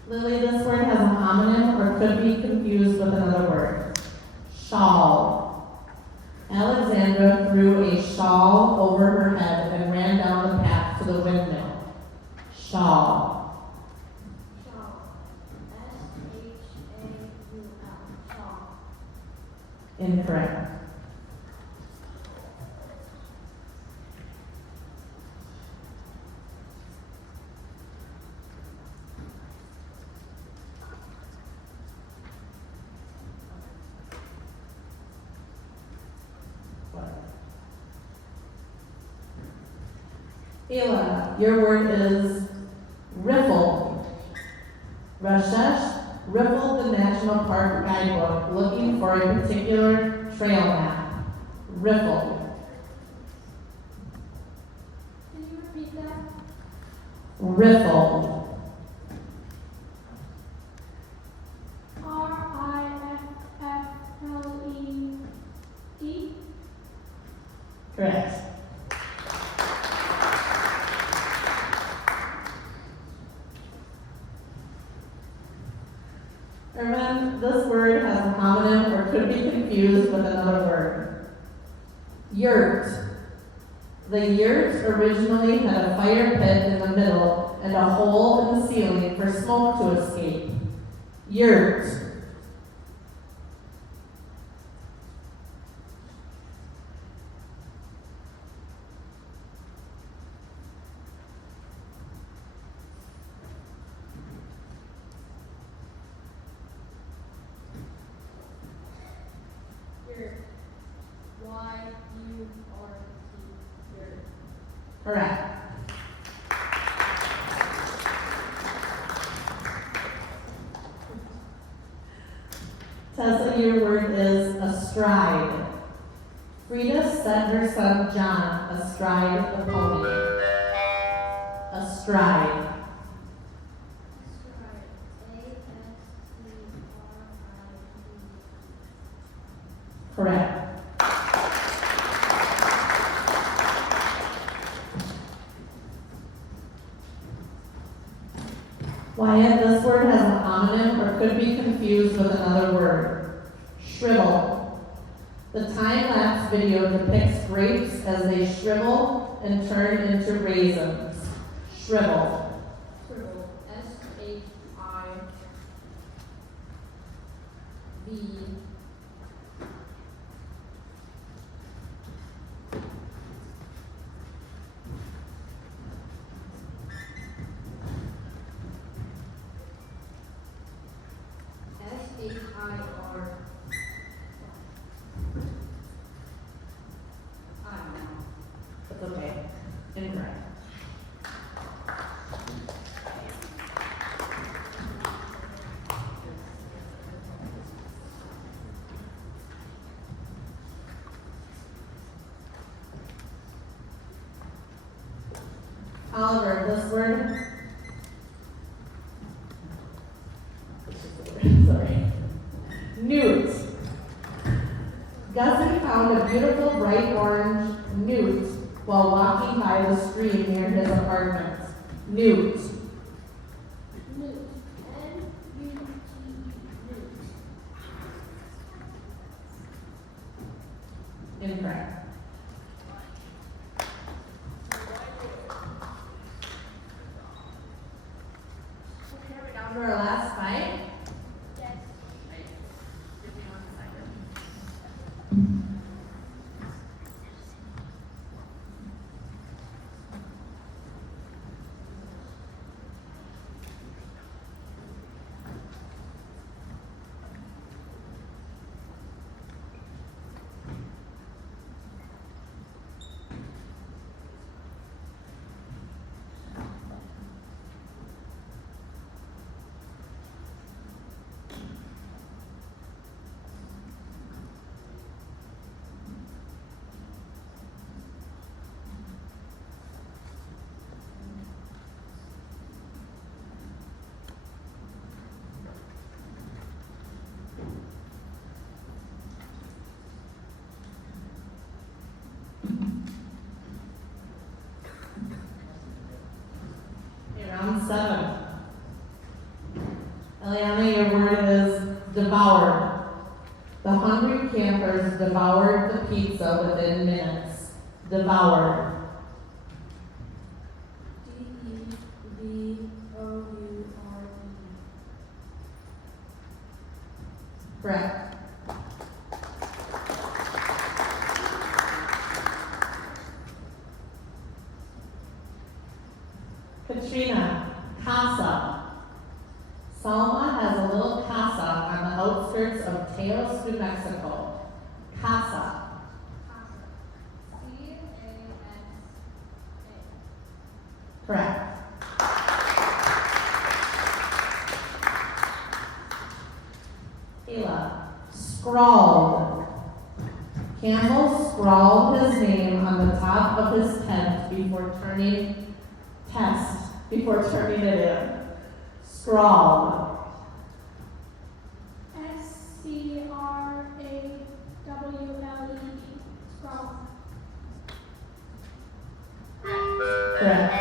Lily, this word has a homonym or could be confused with another word. Shawl. Alexandra threw a shawl over her head and ran down the path to the windmill. Shawl. Shawl. S-H-A-U-L. Shawl. Incorrect. Ela, your word is riffle. Rashesh riffled the National Park guidebook looking for a particular trail map. Riffle. Can you repeat that? Riffle. R-I-F-F-L-E-D? Correct. Irvin, this word has a homonym or could be confused with another word. Yurt. The yurt originally had a fire pit in the middle and a hole in the ceiling for smoke to escape. Yurt. Yurt. Y-U-R-T. Yurt. Correct. Tessa, your word is astride. Frida set her son John astride the pony. Astride. Stride. A-S-T-R-I-D. Correct. Wyatt, this word has a homonym or could be confused with another word. Shrivel. The time-lapse video depicts grapes as they shrivel and turn into raisins. Shrivel. Shrivel. S-H-I-V. S-H-I-R. I don't know. That's okay. Incorrect. Oliver, this word. Sorry. Newt. Gussie found a beautiful bright orange newt while walking by the stream near his apartment. Newt. Newt. N-U-T-E. Newt. Incorrect. Okay, we're down to our last fight. Yes. Give me 1 second. Eliana, your word is devoured. The hungry campers devoured the pizza within minutes. Devoured. D-E-V-O-U-R-E. Correct. Katrina, casa. Salma has a little casa on the outskirts of Taos, New Mexico. Casa. C-A-S-A. Correct. Kayla, scrawled. Campbell scrawled his name on the top of his tent before turning it in. Scrawled. S-C-R-A-W-L-E-D. Scroll. Correct.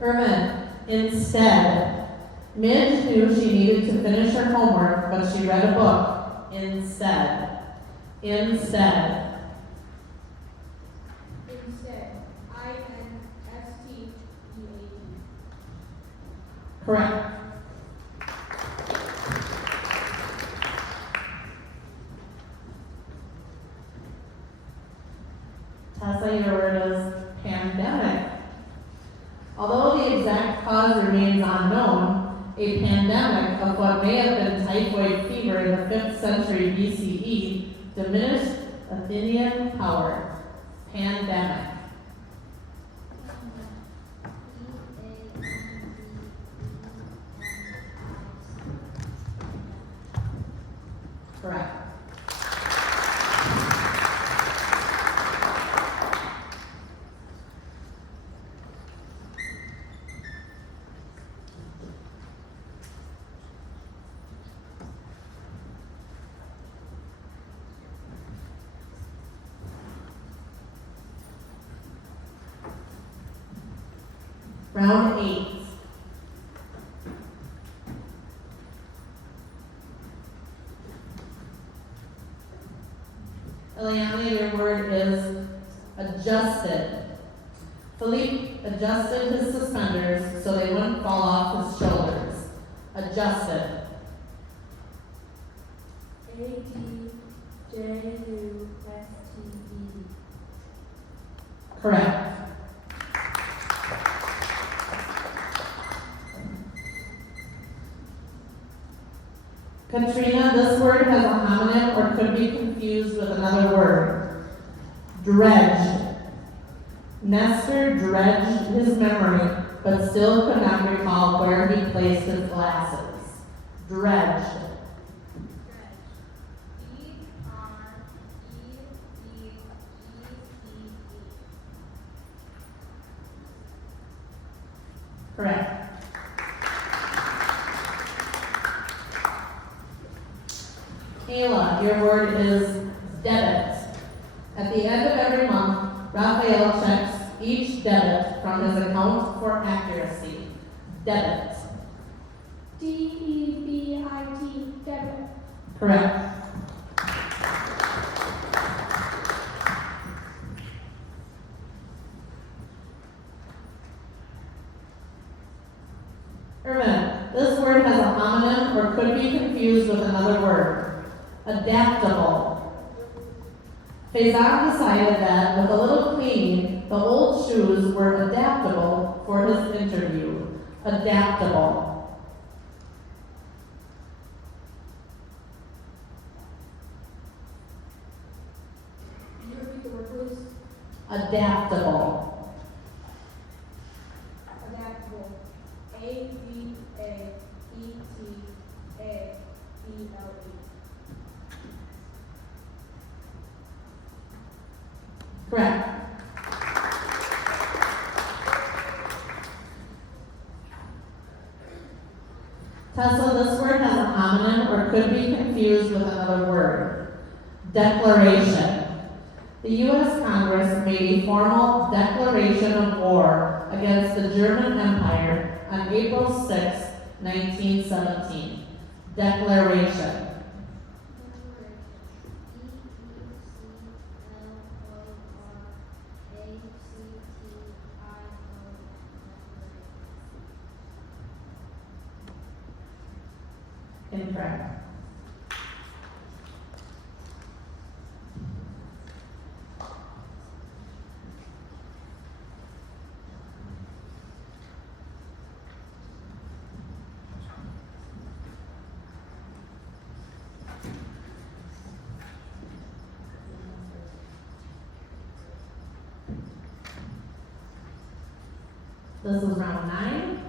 Irvin, instead. Midge knew she needed to finish her homework, but she read a book instead. Instead. Instead. I-N-S-T-E-A-D. Correct. Tessa, your word is pandemic. Although the exact cause remains unknown, a pandemic of what may have been typhoid fever in the 5th century BCE diminished Athenian power. Pandemic. Correct. Round 8. Eliana, your word is adjusted. Philippe adjusted his suspenders so they wouldn't fall off his shoulders. Adjusted. A-D-J-U-S-T-E. Correct. Katrina, this word has a homonym or could be confused with another word. Dredged. Nestor dredged his memory, but still could not recall where he placed his glasses. Dredged. Correct. Kayla, your word is debit. At the end of every month, Raphael checks each debit from his account for accuracy. Debit. D-E-B-I-T. Debit. Correct. Irvin, this word has a homonym or could be confused with another word. Adaptable. Faison decided that with a little cleaning, the old shoes were adaptable for his interview. Adaptable. Can you repeat the word, please? Adaptable. Adaptable. A-D-A-E-T-A-B-L-E. Correct. Tessa, this word has a homonym or could be confused with another word. Declaration. The U.S. Congress made a formal declaration of war against the German Empire on April 6, 1917. Declaration. Incorrect. This is round 9.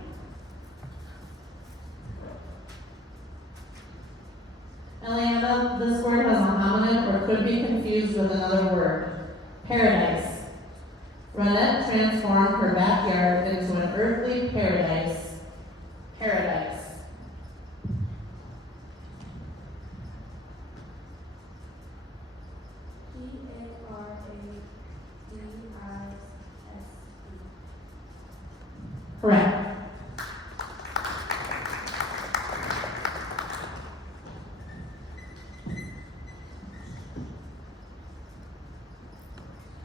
Eliana, this word has a homonym or could be confused with another word. Paradise. Renette transformed her backyard into an earthly paradise. Paradise. Correct.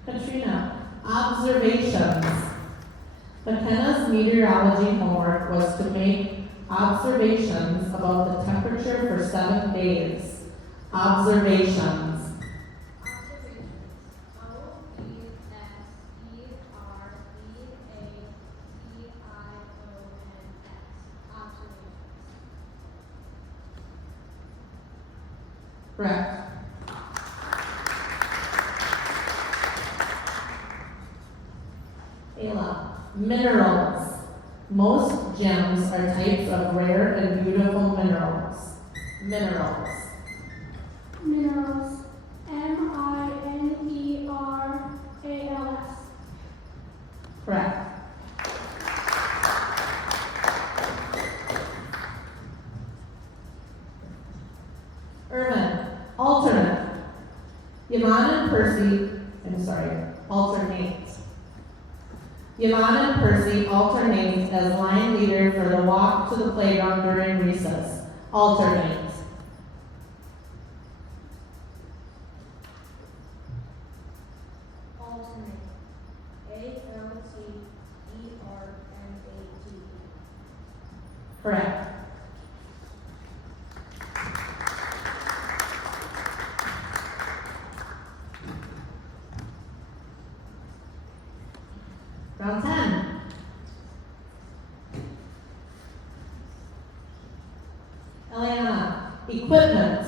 Katrina, observations. McKenna's meteorology homework was to make observations about the temperature for 7 days. Observations. Correct. Ayla, minerals. Most gems are types of rare and beautiful minerals. Minerals. Minerals. Minerals. Correct. Irvin, alternate. Yvonne and Percy, alternate. Yvonne and Percy alternate as line leader for the walk to the playground during recess. Alternate. Alternate. ALTERNATE. Correct. Round 10. Eliana, equipment.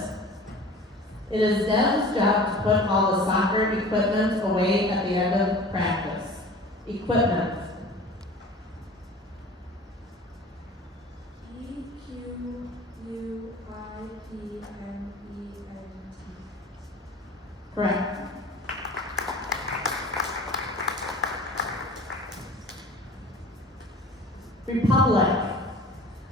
It is Dev's job to put all the soccer equipment away at the end of practice. Equipment. Correct. Republic.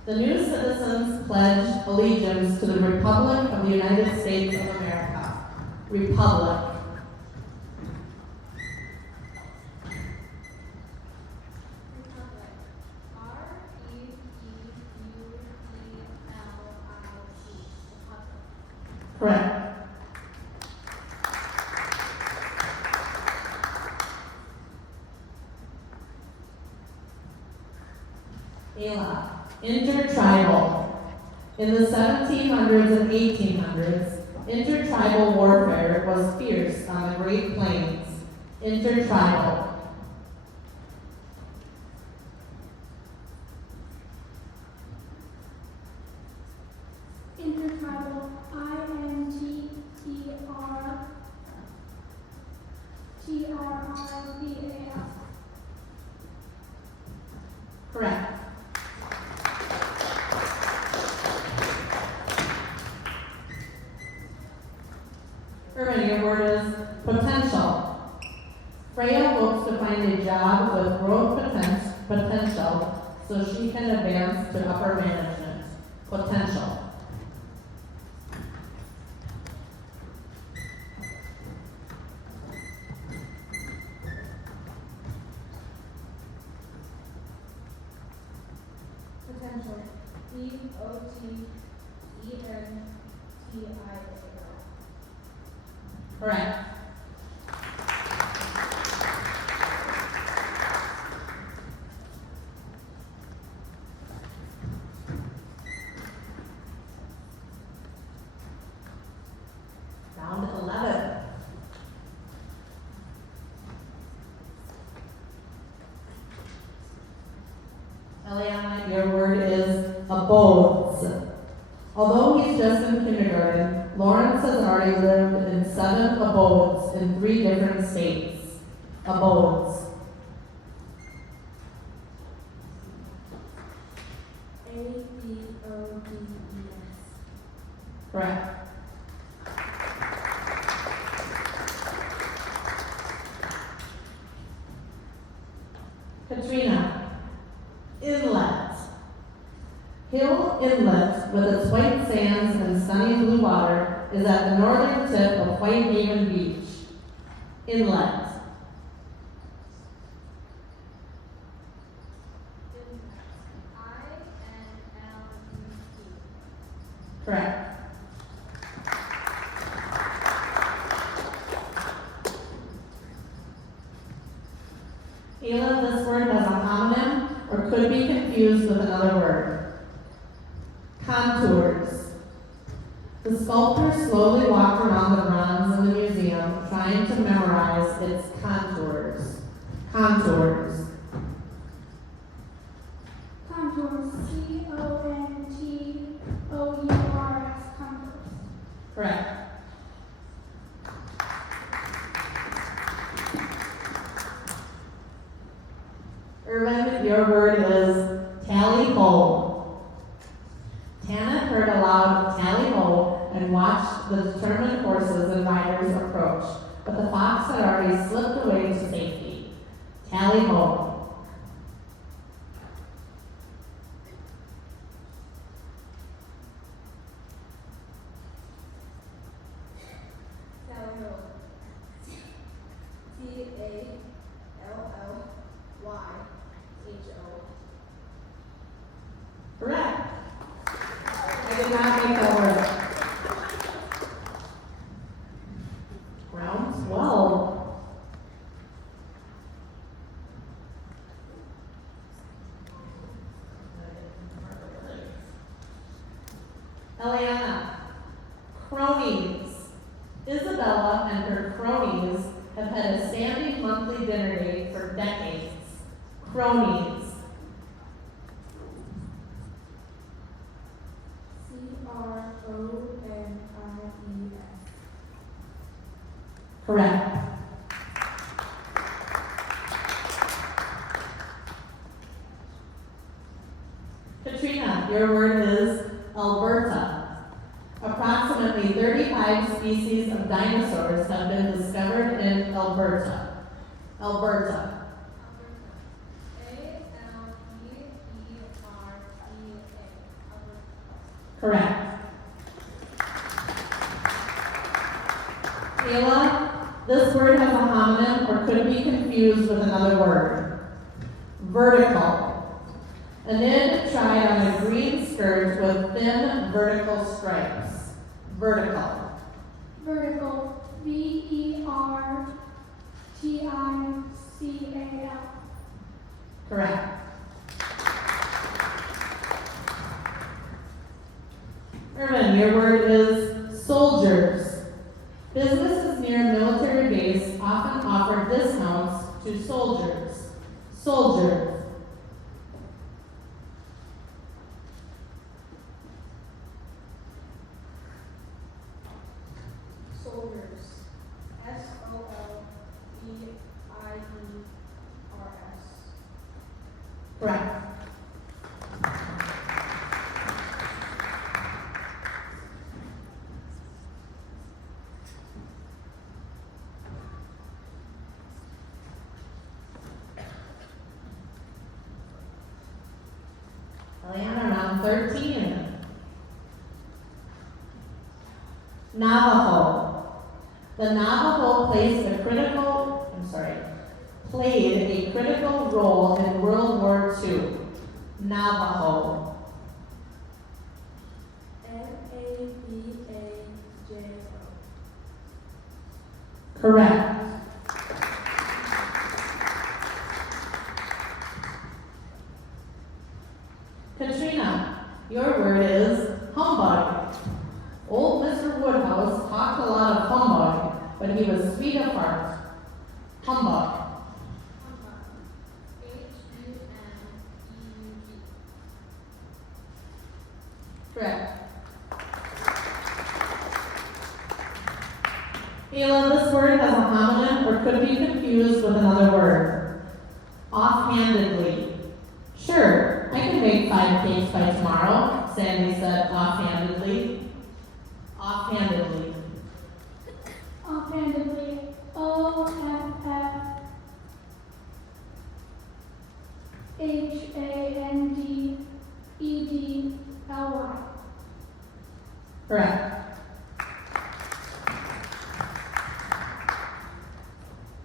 The new citizens pledge allegiance to the Republic of the United States of America. Republic. Correct. Ayla, intertribal. In the 1700s and 1800s, intertribal warfare was fierce on the Great Plains. Intertribal. Intertribal. INTERTRIBAL. Correct. Irvin, your word is potential. Freya hopes to find a job with growth potential so she can advance to upper management. Potential. Correct. Round 11. Eliana, your word is abodes. Although he's just in kindergarten, Lawrence has already lived in 7 abodes in 3 different states. Abodes. Correct. Katrina, inlet. Hill Inlet, with its white sands and sunny blue water, is at the northern tip of Whitehaven Beach. Inlet. Correct. Ayla, this word has a homonym or could be confused with another word. Contours. The sculptor slowly walked around the bronze in the museum, trying to memorize its contours. Contours. Contours. CONTOURS. Contours. Correct. Irvin, your word is tally-ho. Tana heard a loud tally-ho and watched the determined horses and riders approach, but the fox had already slipped away to safety. Tally-ho. Correct. I did not make that word. Round 12. Eliana, cronies. Isabella and her cronies have had a standing monthly dinner date for decades. Cronies. Correct. Katrina, your word is Alberta. Approximately 35 species of dinosaurs have been discovered in Alberta. Alberta. Correct. Kayla, this word has a homonym or could be confused with another word. Vertical. Anid tried on a green skirt with thin vertical stripes. Vertical. Vertical. VERTICAL. Correct. Irvin, your word is soldiers. Businesses near a military base often offer discounts to soldiers. Soldiers. Soldiers. SOLDIERS. Correct. Eliana, round 13. Navajo. The Navajo played a critical role in World War II. Navajo. Correct. Katrina, your word is humbug. Old Mr. Woodhouse talked a lot of humbug, but he was sweet of heart. Humbug. Humbug. Correct. Ayla, this word has a homonym or could be confused with another word. Offhandedly. Sure, I can make 5 cakes by tomorrow, Sandy said offhandedly. Offhandedly. Offhandedly. OFFHANDEDly. Correct.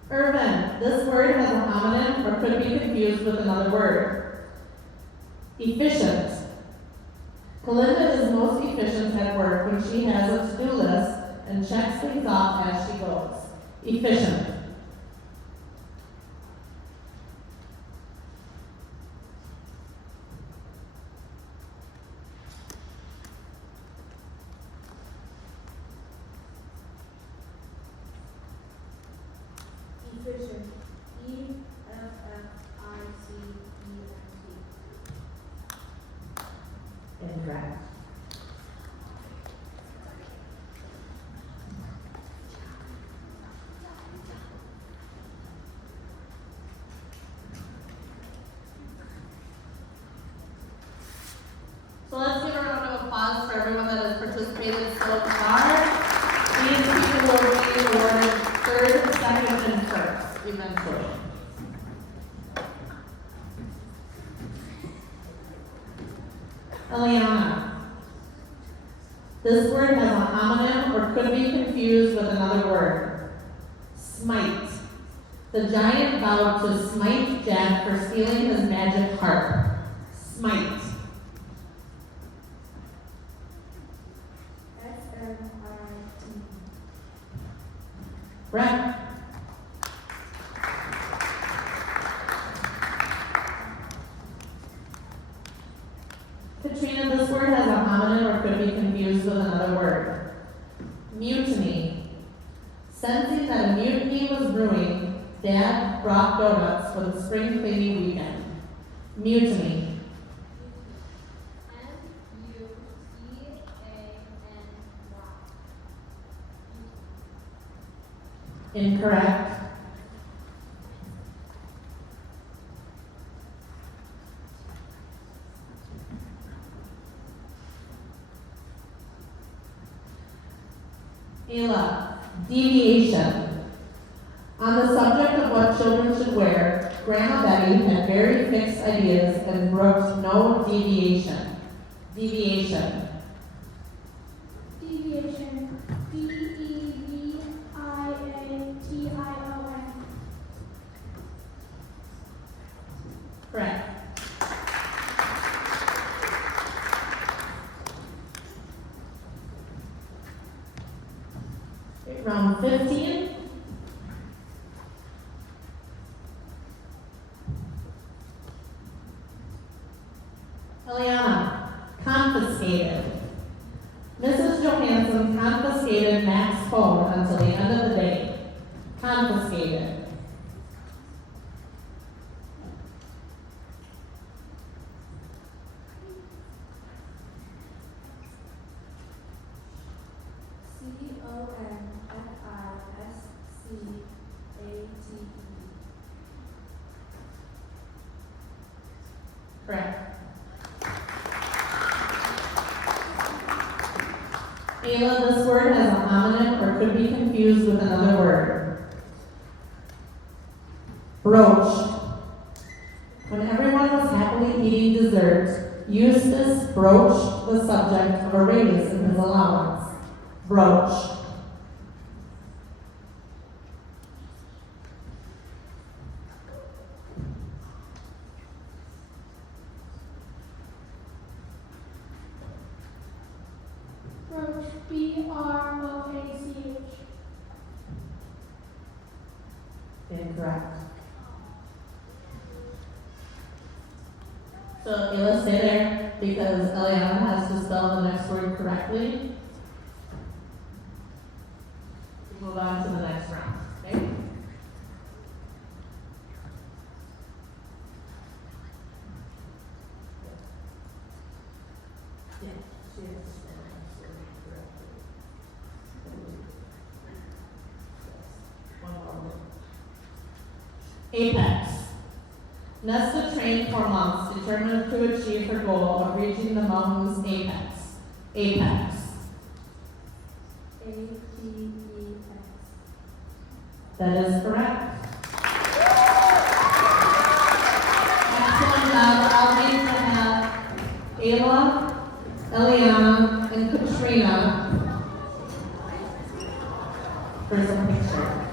Irvin, this word has a homonym or could be confused with another word. Efficient. Kalinda is most efficient at work when she has a to-do list and checks things off as she goes. Efficient. Efficient. EFFICENT. Incorrect. So let's give a round of applause for everyone that has participated so far. These people will be awarded third, second, and first eventually. Eliana. This word has a homonym or could be confused with another word. Smite. The giant vowed to smite Jack for stealing his magic harp. Smite. SMIT. Correct. Katrina, this word has a homonym or could be confused with another word. Mutiny. Sensing that a mutiny was brewing, Dad brought donuts for the spring cleaning weekend. Mutiny. Incorrect. Ayla, deviation. On the subject of what children should wear, Grandma Betty had very fixed ideas and brooked no deviation. Deviation. Deviation. DEVIATION. Correct. Okay, round 15. Eliana, confiscated. Mrs. Johansson confiscated Mac's phone until the end of the day. Confiscated. CONFISCATE. Correct. Ayla, this word has a homonym or could be confused with another word. Broached. When everyone was happily eating dessert, Eustace broached the subject of a raise in his allowance. Broached. Broach. BROACH. Incorrect. So Ayla, stay there because Eliana has to spell the next word correctly. Move on to the next round, okay? Yeah, she has to spell the next word correctly. One more word. Apex. Nesta trained for months, determined to achieve her goal of reaching the mountain's apex. Apex. A-P-E-X. That is correct. Excellent job. I'll need to have Ayla, Eliana, and Katrina for some picture.